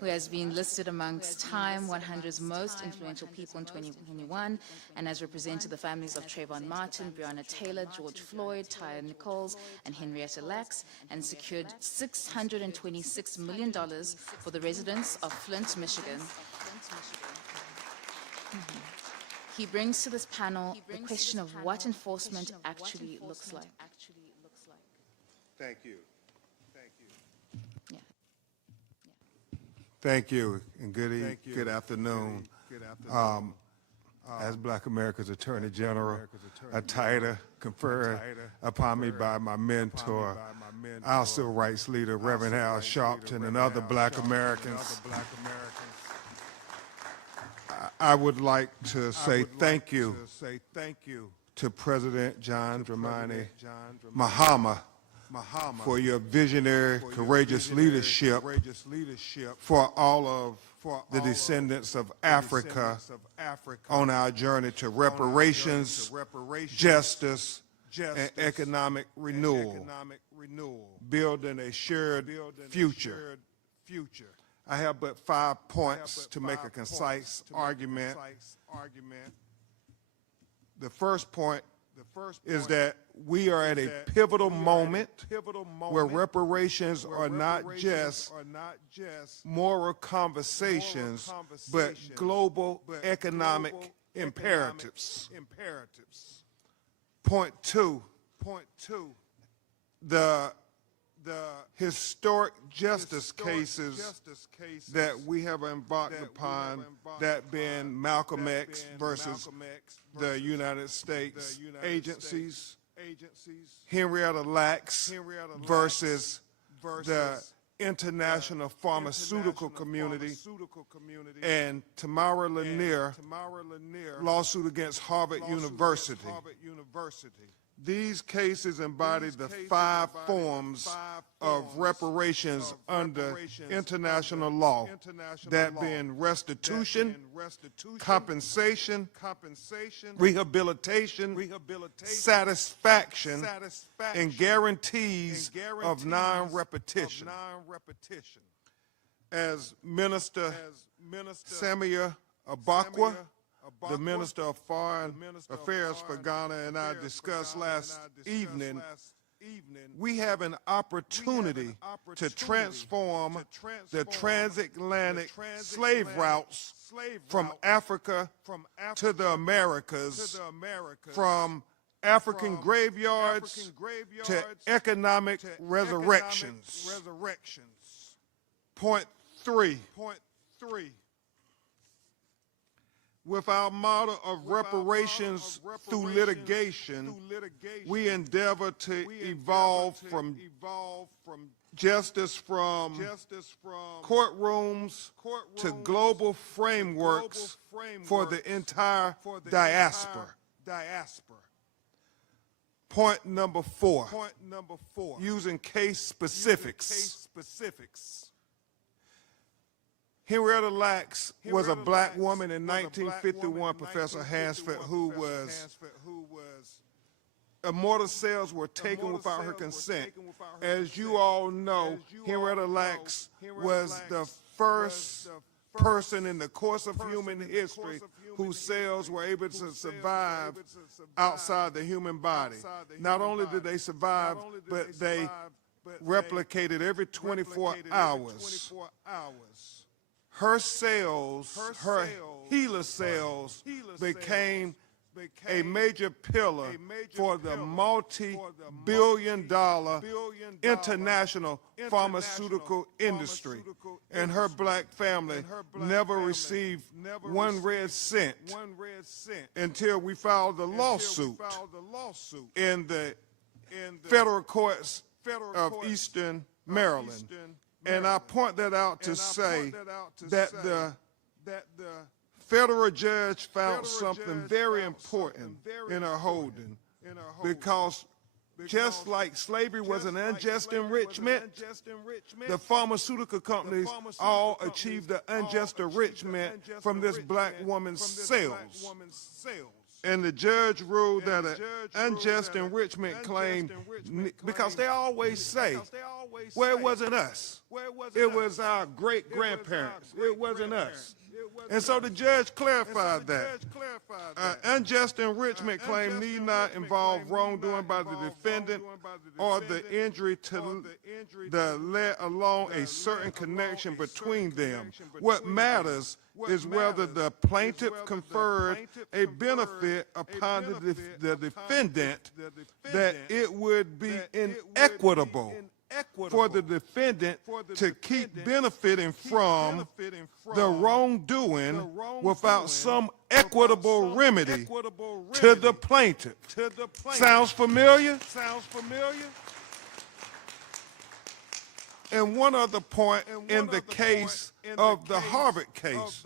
who has been listed amongst Time 100's most influential people in 2021 and has represented the families of Trayvon Martin, Breonna Taylor, George Floyd, Tyre Nichols, and Henrietta Lacks, and secured $626 million for the residents of Flint, Michigan. He brings to this panel the question of what enforcement actually looks like. Thank you. Yeah. Thank you, and good afternoon. As Black America's Attorney General, a title conferred upon me by my mentor, our civil rights leader, Reverend Al Sharpton, and other Black Americans. I would like to say thank you to President John Dramani Mahama for your visionary, courageous leadership for all of the descendants of Africa on our journey to reparations, justice, and economic renewal, building a shared future. I have but 5 points to make a concise argument. The first point is that we are at a pivotal moment where reparations are not just moral conversations, but global economic imperatives. Point two, the historic justice cases that we have embarked upon, that being Malcolm X versus the United States agencies, Henrietta Lacks versus the international pharmaceutical community, and Tamara Lanier lawsuit against Harvard University. These cases embody the 5 forms of reparations under international law, that being restitution, compensation, rehabilitation, satisfaction, and guarantees of non-repetition. As Minister Samia Abakwa, the Minister of Foreign Affairs for Ghana, and I discussed last evening, we have an opportunity to transform the transatlantic slave routes from Africa to the Americas, from African graveyards to economic resurrections. Point three. With our model of reparations through litigation, we endeavor to evolve from justice from courtrooms to global frameworks for the entire diaspora. Point number 4, using case specifics. Henrietta Lacks was a black woman in 1951, Professor Hansford, who was immortal cells were taken without her consent. As you all know, Henrietta Lacks was the first person in the course of human history whose cells were able to survive outside the human body. Not only did they survive, but they replicated every 24 hours. Her cells, her HeLa cells, became a major pillar for the multi-billion-dollar international pharmaceutical industry. And her black family never received 1 red cent until we filed the lawsuit in the federal courts of Eastern Maryland. And I point that out to say that the federal judge found something very important in her holding, because just like slavery was an unjust enrichment, the pharmaceutical companies all achieved the unjust enrichment from this black woman's cells. And the judge ruled that an unjust enrichment claim, because they always say, well, it wasn't us. It was our great-grandparents. It wasn't us. And so the judge clarified that. An unjust enrichment claim need not involve wrongdoing by the defendant or the injury to let alone a certain connection between them. What matters is whether the plaintiff conferred a benefit upon the defendant that it would be inequitable for the defendant to keep benefiting from the wrongdoing without some equitable remedy to the plaintiff. Sounds familiar? And one other point in the case of the Harvard case,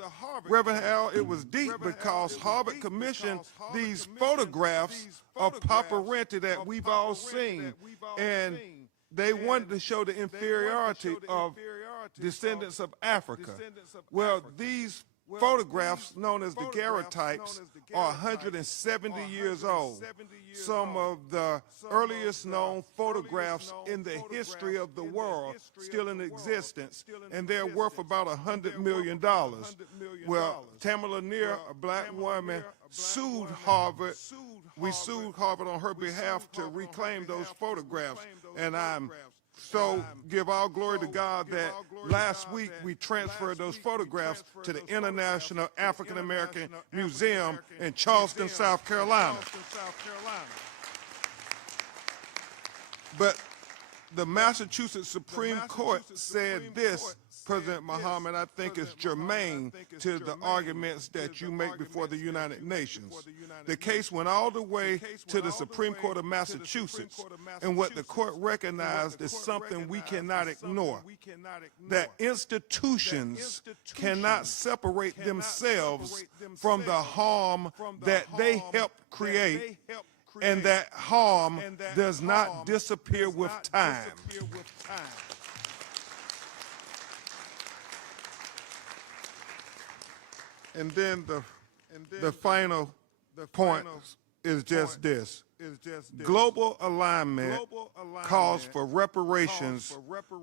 Reverend Al, it was deep because Harvard commissioned these photographs of Papa Renty that we've all seen, and they wanted to show the inferiority of descendants of Africa. Well, these photographs, known as the daguerreotypes, are 170 years old. Some of the earliest known photographs in the history of the world still in existence, and they're worth about $100 million. Well, Tamara Lanier, a black woman, sued Harvard. We sued Harvard on her behalf to reclaim those photographs, and so give all glory to God that last week we transferred those photographs to the International African American Museum in Charleston, South Carolina. But the Massachusetts Supreme Court said this, President Mahama, and I think it's germane to the arguments that you make before the United Nations. The case went all the way to the Supreme Court of Massachusetts, and what the court recognized is something we cannot ignore, that institutions cannot separate themselves from the harm that they helped create, and that harm does not disappear with time. And then the final point is just this. Global alignment calls for reparations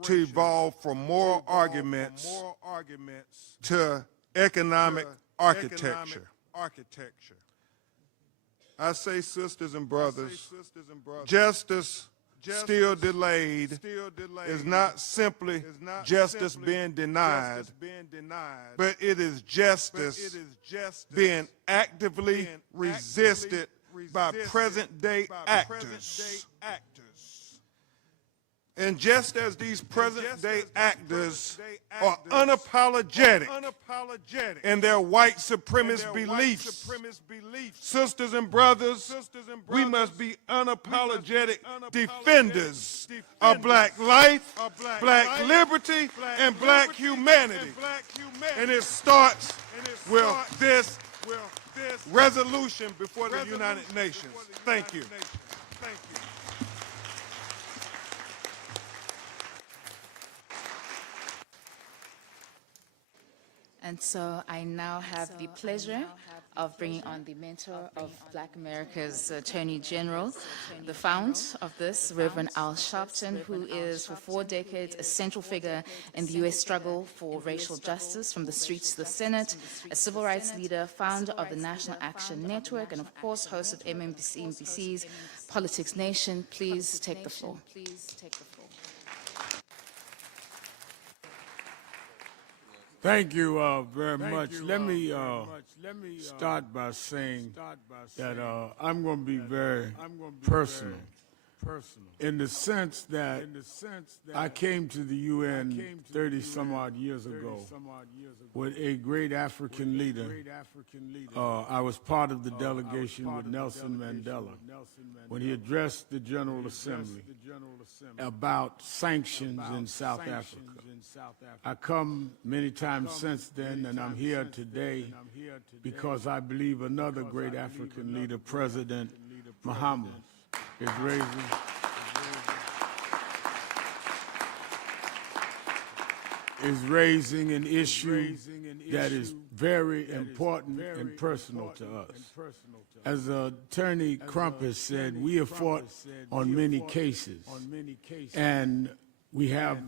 to evolve from moral arguments to economic architecture. I say, sisters and brothers, justice still delayed is not simply justice being denied, but it is justice being actively resisted by present-day actors. And just as these present-day actors are unapologetic in their white supremacist beliefs, sisters and brothers, we must be unapologetic defenders of black life, black liberty, and black humanity. And it starts with this resolution before the United Nations. Thank you. And so I now have the pleasure of bringing on the mentor of Black America's Attorney General, the fount of this, Reverend Al Sharpton, who is for 4 decades a central figure in the U.S. struggle for racial justice, from the streets to the Senate, a civil rights leader, founder of the National Action Network, and of course host of MSNBC's Politics Nation. Please take the floor. Thank you very much. Let me start by saying that I'm going to be very personal in the sense that I came to the UN 30-some-odd years ago with a great African leader. I was part of the delegation with Nelson Mandela when he addressed the General Assembly about sanctions in South Africa. I come many times since then, and I'm here today because I believe another great African leader, President Mahama, is raising an issue that is very important and personal to us. As Attorney Crump has said, we have fought on many cases, and we have,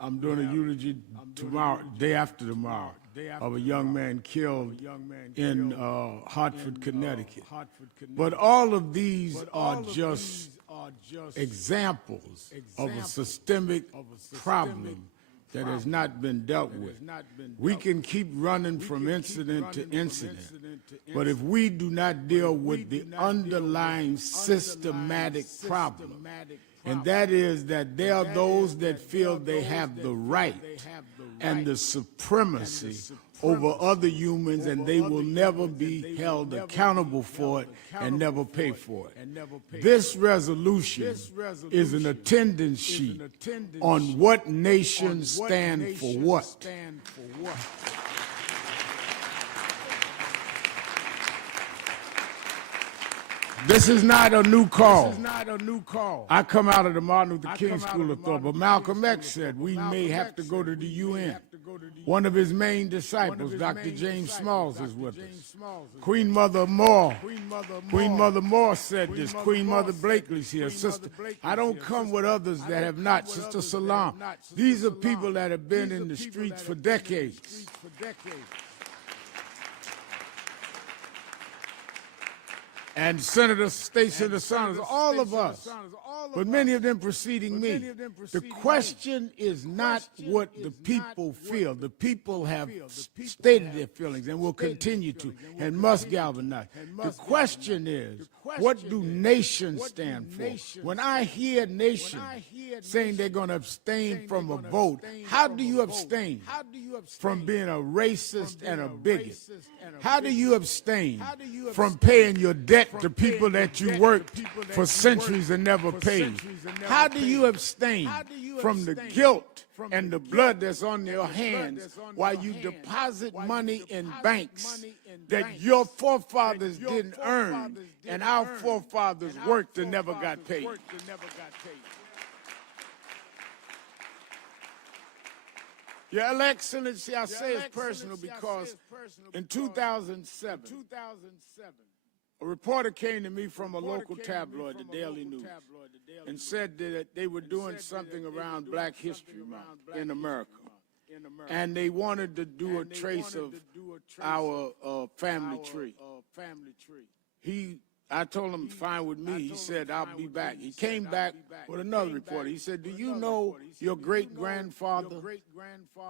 I'm doing a eulogy tomorrow, day after tomorrow, of a young man killed in Hartford, Connecticut. But all of these are just examples of a systemic problem that has not been dealt with. We can keep running from incident to incident, but if we do not deal with the underlying systematic problem, and that is that there are those that feel they have the right and the supremacy over other humans, and they will never be held accountable for it and never pay for it. This resolution is an attendance sheet on what nations stand for what. This is not a new call. I come out of the Martin Luther King School of Thought, but Malcolm X said we may have to go to the UN. One of his main disciples, Dr. James Smalls, is with us. Queen Mother Moore said this. Queen Mother Blakely's here. Sister, I don't come with others that have not. Sister Salam. These are people that have been in the streets for decades. And State Senator Saunders, all of us, but many of them preceding me. The question is not what the people feel. The people have stated their feelings and will continue to and must galvanize. The question is, what do nations stand for? When I hear nations saying they're going to abstain from a vote, how do you abstain from being a racist and a bigot? How do you abstain from paying your debt to people that you worked for centuries and never paid? How do you abstain from the guilt and the blood that's on your hands while you deposit money in banks that your forefathers didn't earn and our forefathers worked and never got paid? Your Excellency, I say it's personal because in 2007, a reporter came to me from a local tabloid, the Daily News, and said that they were doing something around Black History Month in America. And they wanted to do a trace of our family tree. I told him, fine with me. He said, I'll be back. He came back with another reporter. He said, do you know your great-grandfather?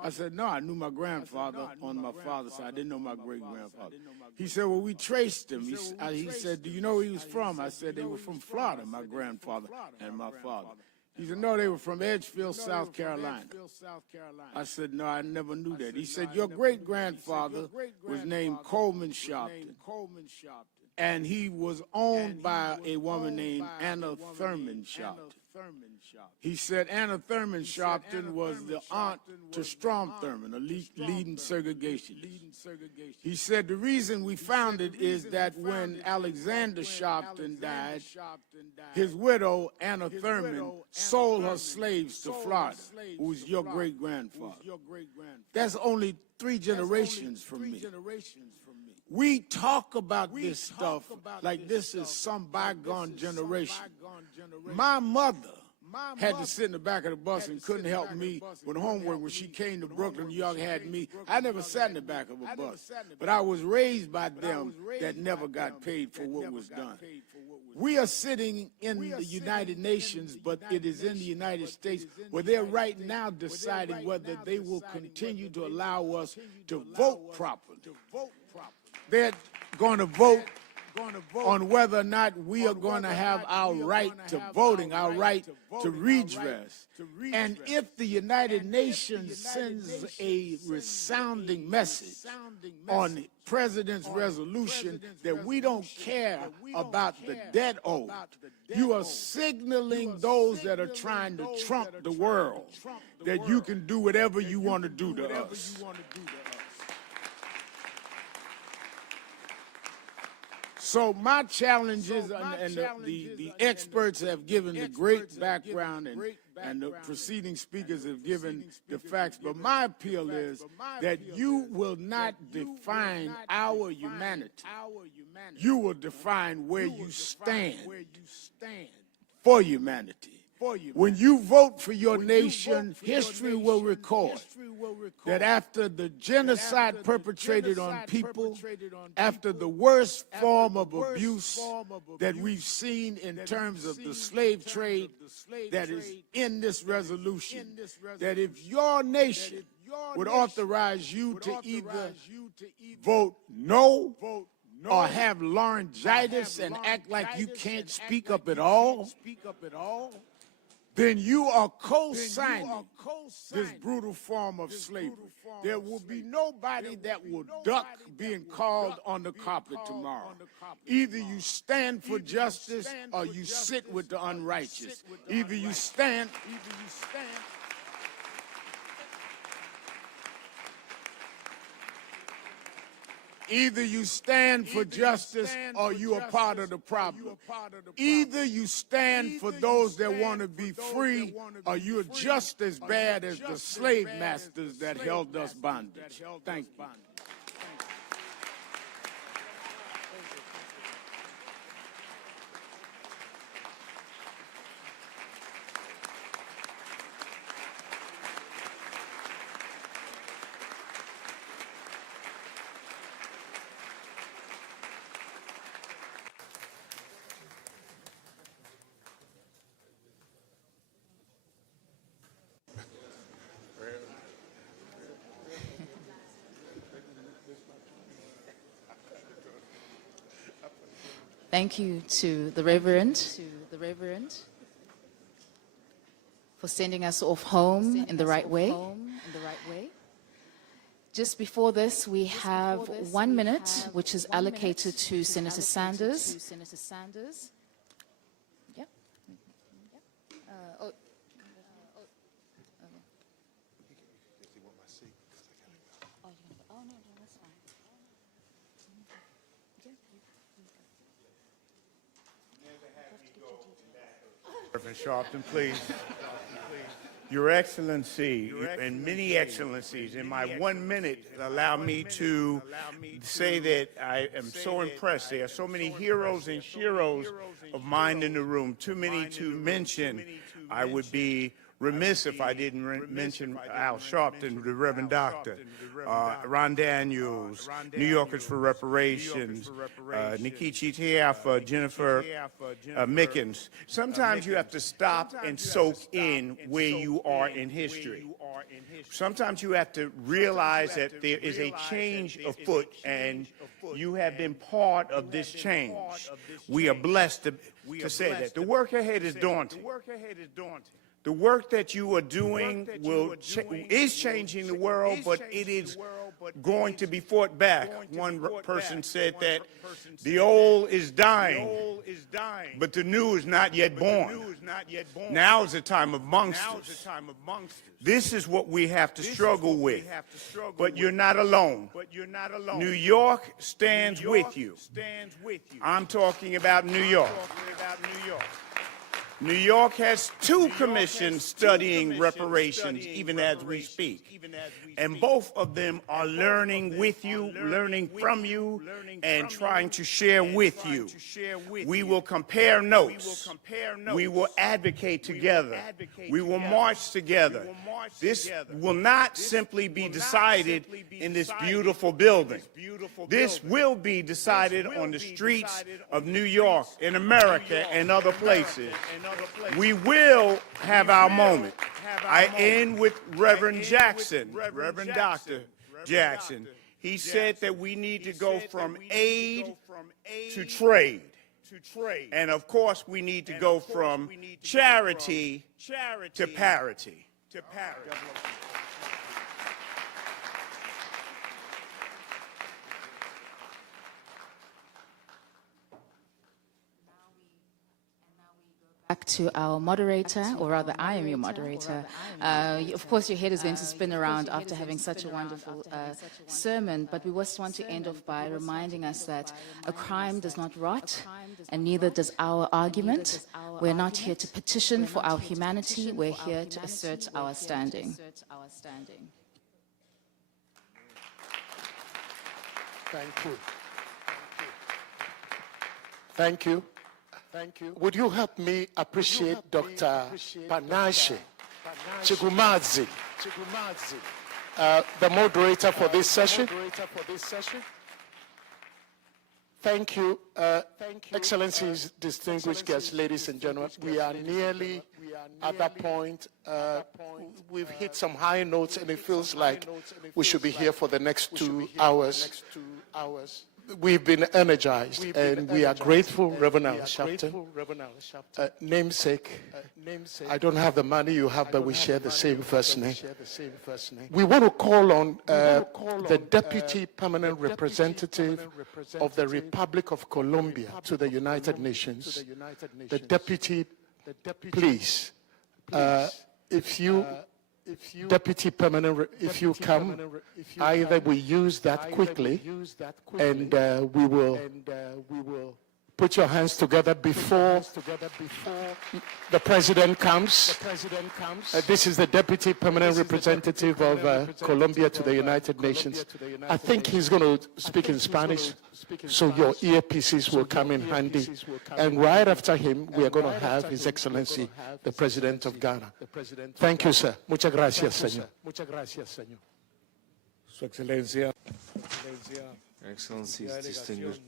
I said, no, I knew my grandfather on my father's side. I didn't know my great-grandfather. He said, well, we traced him. He said, do you know where he was from? I said, they were from Florida, my grandfather and my father. He said, no, they were from Edgefield, South Carolina. I said, no, I never knew that. He said, your great-grandfather was named Coleman Sharpton. And he was owned by a woman named Anna Thurman Sharpton. He said Anna Thurman Sharpton was the aunt to Strom Thurman, a leading segregationist. He said the reason we found it is that when Alexander Sharpton died, his widow, Anna Thurman, sold her slaves to Florida, who was your great-grandfather. That's only 3 generations from me. We talk about this stuff like this is some bygone generation. My mother had to sit in the back of the bus and couldn't help me with homework when she came to Brooklyn, New York, had me. I never sat in the back of a bus, but I was raised by them that never got paid for what was done. We are sitting in the United Nations, but it is in the United States where they're right now deciding whether they will continue to allow us to vote properly. They're going to vote on whether or not we are going to have our right to voting, our right to redress. And if the United Nations sends a resounding message on the President's resolution that we don't care about the debt owed, you are signaling those that are trying to trump the world that you can do whatever you want to do to us. So my challenge is, and the experts have given the great background, and the preceding speakers have given the facts, but my appeal is that you will not define our humanity. You will define where you stand for humanity. When you vote for your nation, history will record that after the genocide perpetrated on people, after the worst form of abuse that we've seen in terms of the slave trade that is in this resolution, that if your nation would authorize you to either vote no or have laryngitis and act like you can't speak up at all, then you are co-signing this brutal form of slavery. There will be nobody that will duck being called on the carpet tomorrow. Either you stand for justice or you sit with the unrighteous. Either you stand. Either you stand for justice or you are part of the problem. Either you stand for those that want to be free or you're just as bad as the slave masters that held us bondage. Thank you. Thank you to the Reverend for sending us off home in the right way. Just before this, we have 1 minute, which is allocated to Senator Sanders. Yeah. Reverend Sharpton, please. Your Excellency, and many excellencies, in my 1 minute, allow me to say that I am so impressed. There are so many heroes and sheroes of mine in the room, too many to mention. I would be remiss if I didn't mention Al Sharpton, the Reverend Doctor, Ron Daniels, New Yorkers for Reparations, Nikichi Tiafa, Jennifer Mickens. Sometimes you have to stop and soak in where you are in history. Sometimes you have to realize that there is a change afoot, and you have been part of this change. We are blessed to say that. The work ahead is daunting. The work that you are doing is changing the world, but it is going to be fought back. One person said that the old is dying, but the new is not yet born. Now is the time of monsters. This is what we have to struggle with. But you're not alone. New York stands with you. I'm talking about New York. New York has 2 commissions studying reparations, even as we speak. And both of them are learning with you, learning from you, and trying to share with you. We will compare notes. We will advocate together. We will march together. This will not simply be decided in this beautiful building. This will be decided on the streets of New York, in America, and other places. We will have our moment. I end with Reverend Jackson, Reverend Dr. Jackson. He said that we need to go from aid to trade. And of course, we need to go from charity to parity. Back to our moderator, or rather I am your moderator. Of course your head is going to spin around after having such a wonderful sermon, but we just want to end off by reminding us that a crime does not rot, and neither does our argument. We're not here to petition for our humanity, we're here to assert our standing. Thank you. Thank you. Would you help me appreciate Dr. Panashe Chigumadzi, the moderator for this session? Thank you. Excellencies, distinguished guests, ladies and gentlemen, we are nearly at that point. We've hit some high notes, and it feels like we should be here for the next 2 hours. we've been energized, and we are grateful, Reverend Al-Sharpton. Namesake, I don't have the money you have, but we share the same first name. We want to call on the Deputy Permanent Representative of the Republic of Colombia to the United Nations. The Deputy, please, if you come, either we use that quickly, and we will put your hands together before the President comes. This is the Deputy Permanent Representative of Colombia to the United Nations. I think he's going to speak in Spanish, so your earpieces will come in handy. And right after him, we are going to have His Excellency, the President of Ghana. Thank you, sir. Muchas gracias, señor. Su Excelencia. Excellencies, distinguished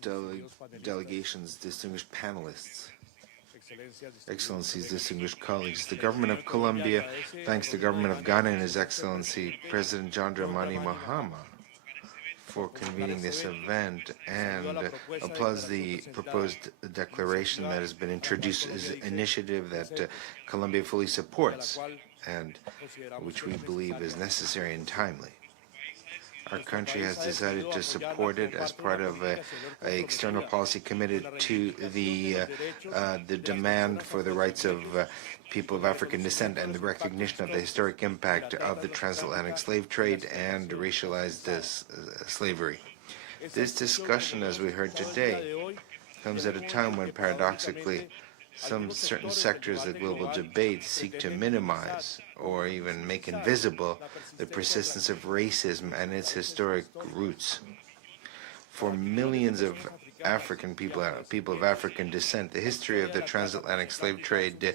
delegations, distinguished panelists, Excellencies, distinguished colleagues, the government of Colombia thanks the government of Ghana and His Excellency President John Dramani Mahama for convening this event and applauds the proposed declaration that has been introduced as an initiative that Colombia fully supports and which we believe is necessary and timely. Our country has decided to support it as part of an external policy committed to the demand for the rights of people of African descent and the recognition of the historic impact of the transatlantic slave trade and racialized slavery. This discussion, as we heard today, comes at a time when, paradoxically, some certain sectors of the global debate seek to minimize or even make invisible the persistence of racism and its historic roots. For millions of African people of African descent, the history of the transatlantic slave trade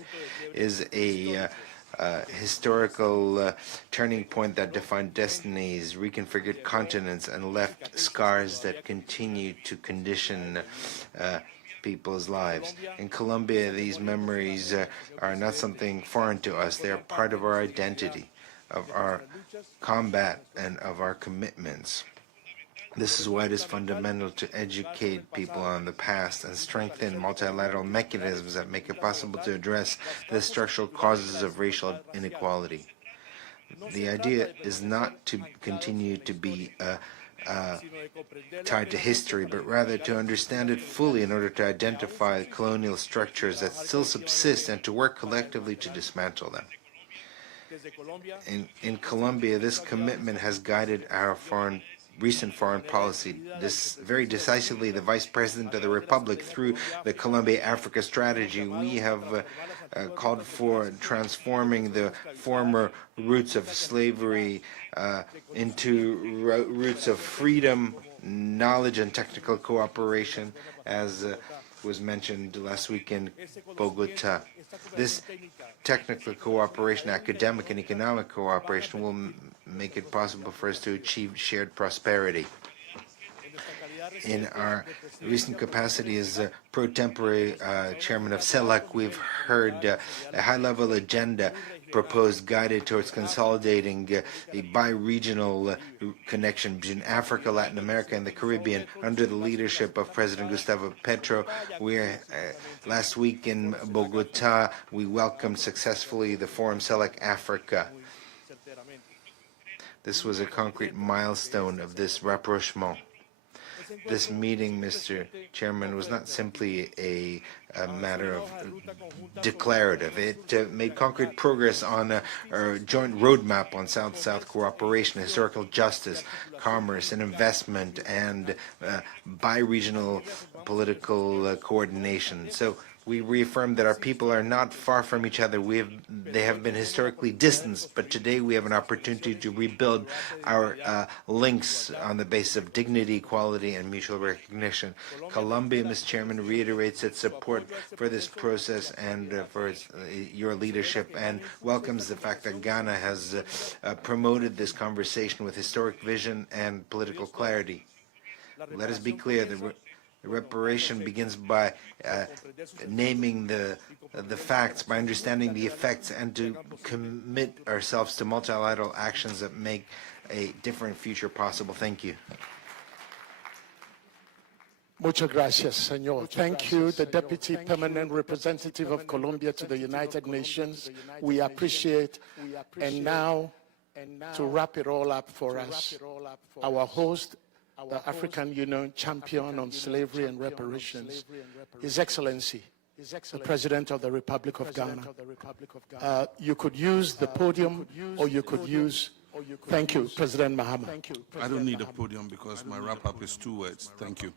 is a historical turning point that defined destinies, reconfigured continents, and left scars that continue to condition people's lives. In Colombia, these memories are not something foreign to us. They are part of our identity, of our combat, and of our commitments. This is why it is fundamental to educate people on the past and strengthen multilateral mechanisms that make it possible to address the structural causes of racial inequality. The idea is not to continue to be tied to history, but rather to understand it fully in order to identify colonial structures that still subsist and to work collectively to dismantle them. In Colombia, this commitment has guided our recent foreign policy. Very decisively, the Vice President of the Republic, through the Colombia-Africa strategy, we have called for transforming the former roots of slavery into roots of freedom, knowledge, and technical cooperation, as was mentioned last week in Bogota. This technical cooperation, academic and economic cooperation, will make it possible for us to achieve shared prosperity. In our recent capacity as pro tempore chairman of CELAC, we've heard a high-level agenda proposed guided towards consolidating a bi-regional connection between Africa, Latin America, and the Caribbean under the leadership of President Gustavo Petro. Last week in Bogota, we welcomed successfully the Forum CELAC Africa. This was a concrete milestone of this rapprochement. This meeting, Mr. Chairman, was not simply a matter of declarative. It made concrete progress on a joint roadmap on South-South cooperation, historical justice, commerce and investment, and bi-regional political coordination. So we reaffirmed that our people are not far from each other. They have been historically distanced, but today we have an opportunity to rebuild our links on the basis of dignity, equality, and mutual recognition. Colombia, Mr. Chairman, reiterates its support for this process and for your leadership, and welcomes the fact that Ghana has promoted this conversation with historic vision and political clarity. Let us be clear that reparation begins by naming the facts, by understanding the effects, and to commit ourselves to multilateral actions that make a different future possible. Thank you. Muchas gracias, Senor. Thank you, the Deputy Permanent Representative of Colombia to the United Nations. We appreciate. And now, to wrap it all up for us, our host, the African Union Champion on Slavery and Reparations, His Excellency, the President of the Republic of Ghana. You could use the podium, or you could use... Thank you, President Mahama. I don't need a podium because my wrap-up is 2 words. Thank you.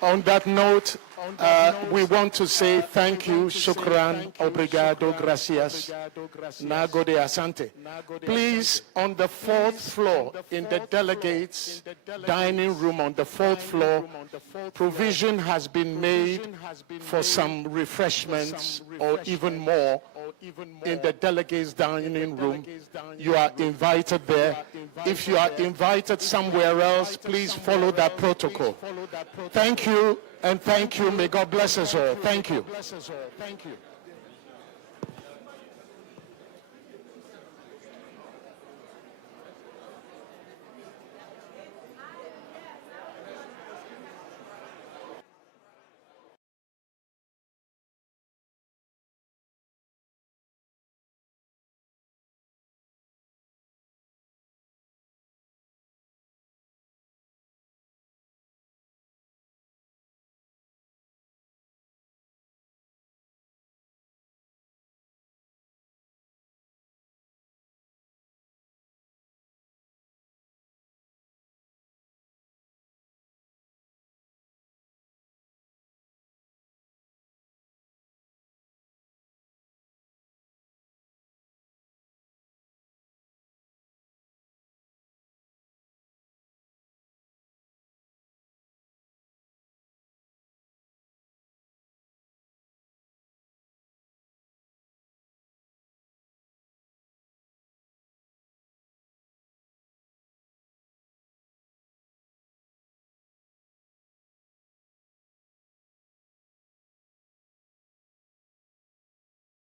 On that note, we want to say thank you, shukran, obrigado, gracias, nagode, asante. Please, on the 4th floor, in the delegates' dining room on the 4th floor, provision has been made for some refreshments or even more in the delegates' dining room. You are invited there. If you are invited somewhere else, please follow that protocol. Thank you, and thank you. May God bless us all. Thank you.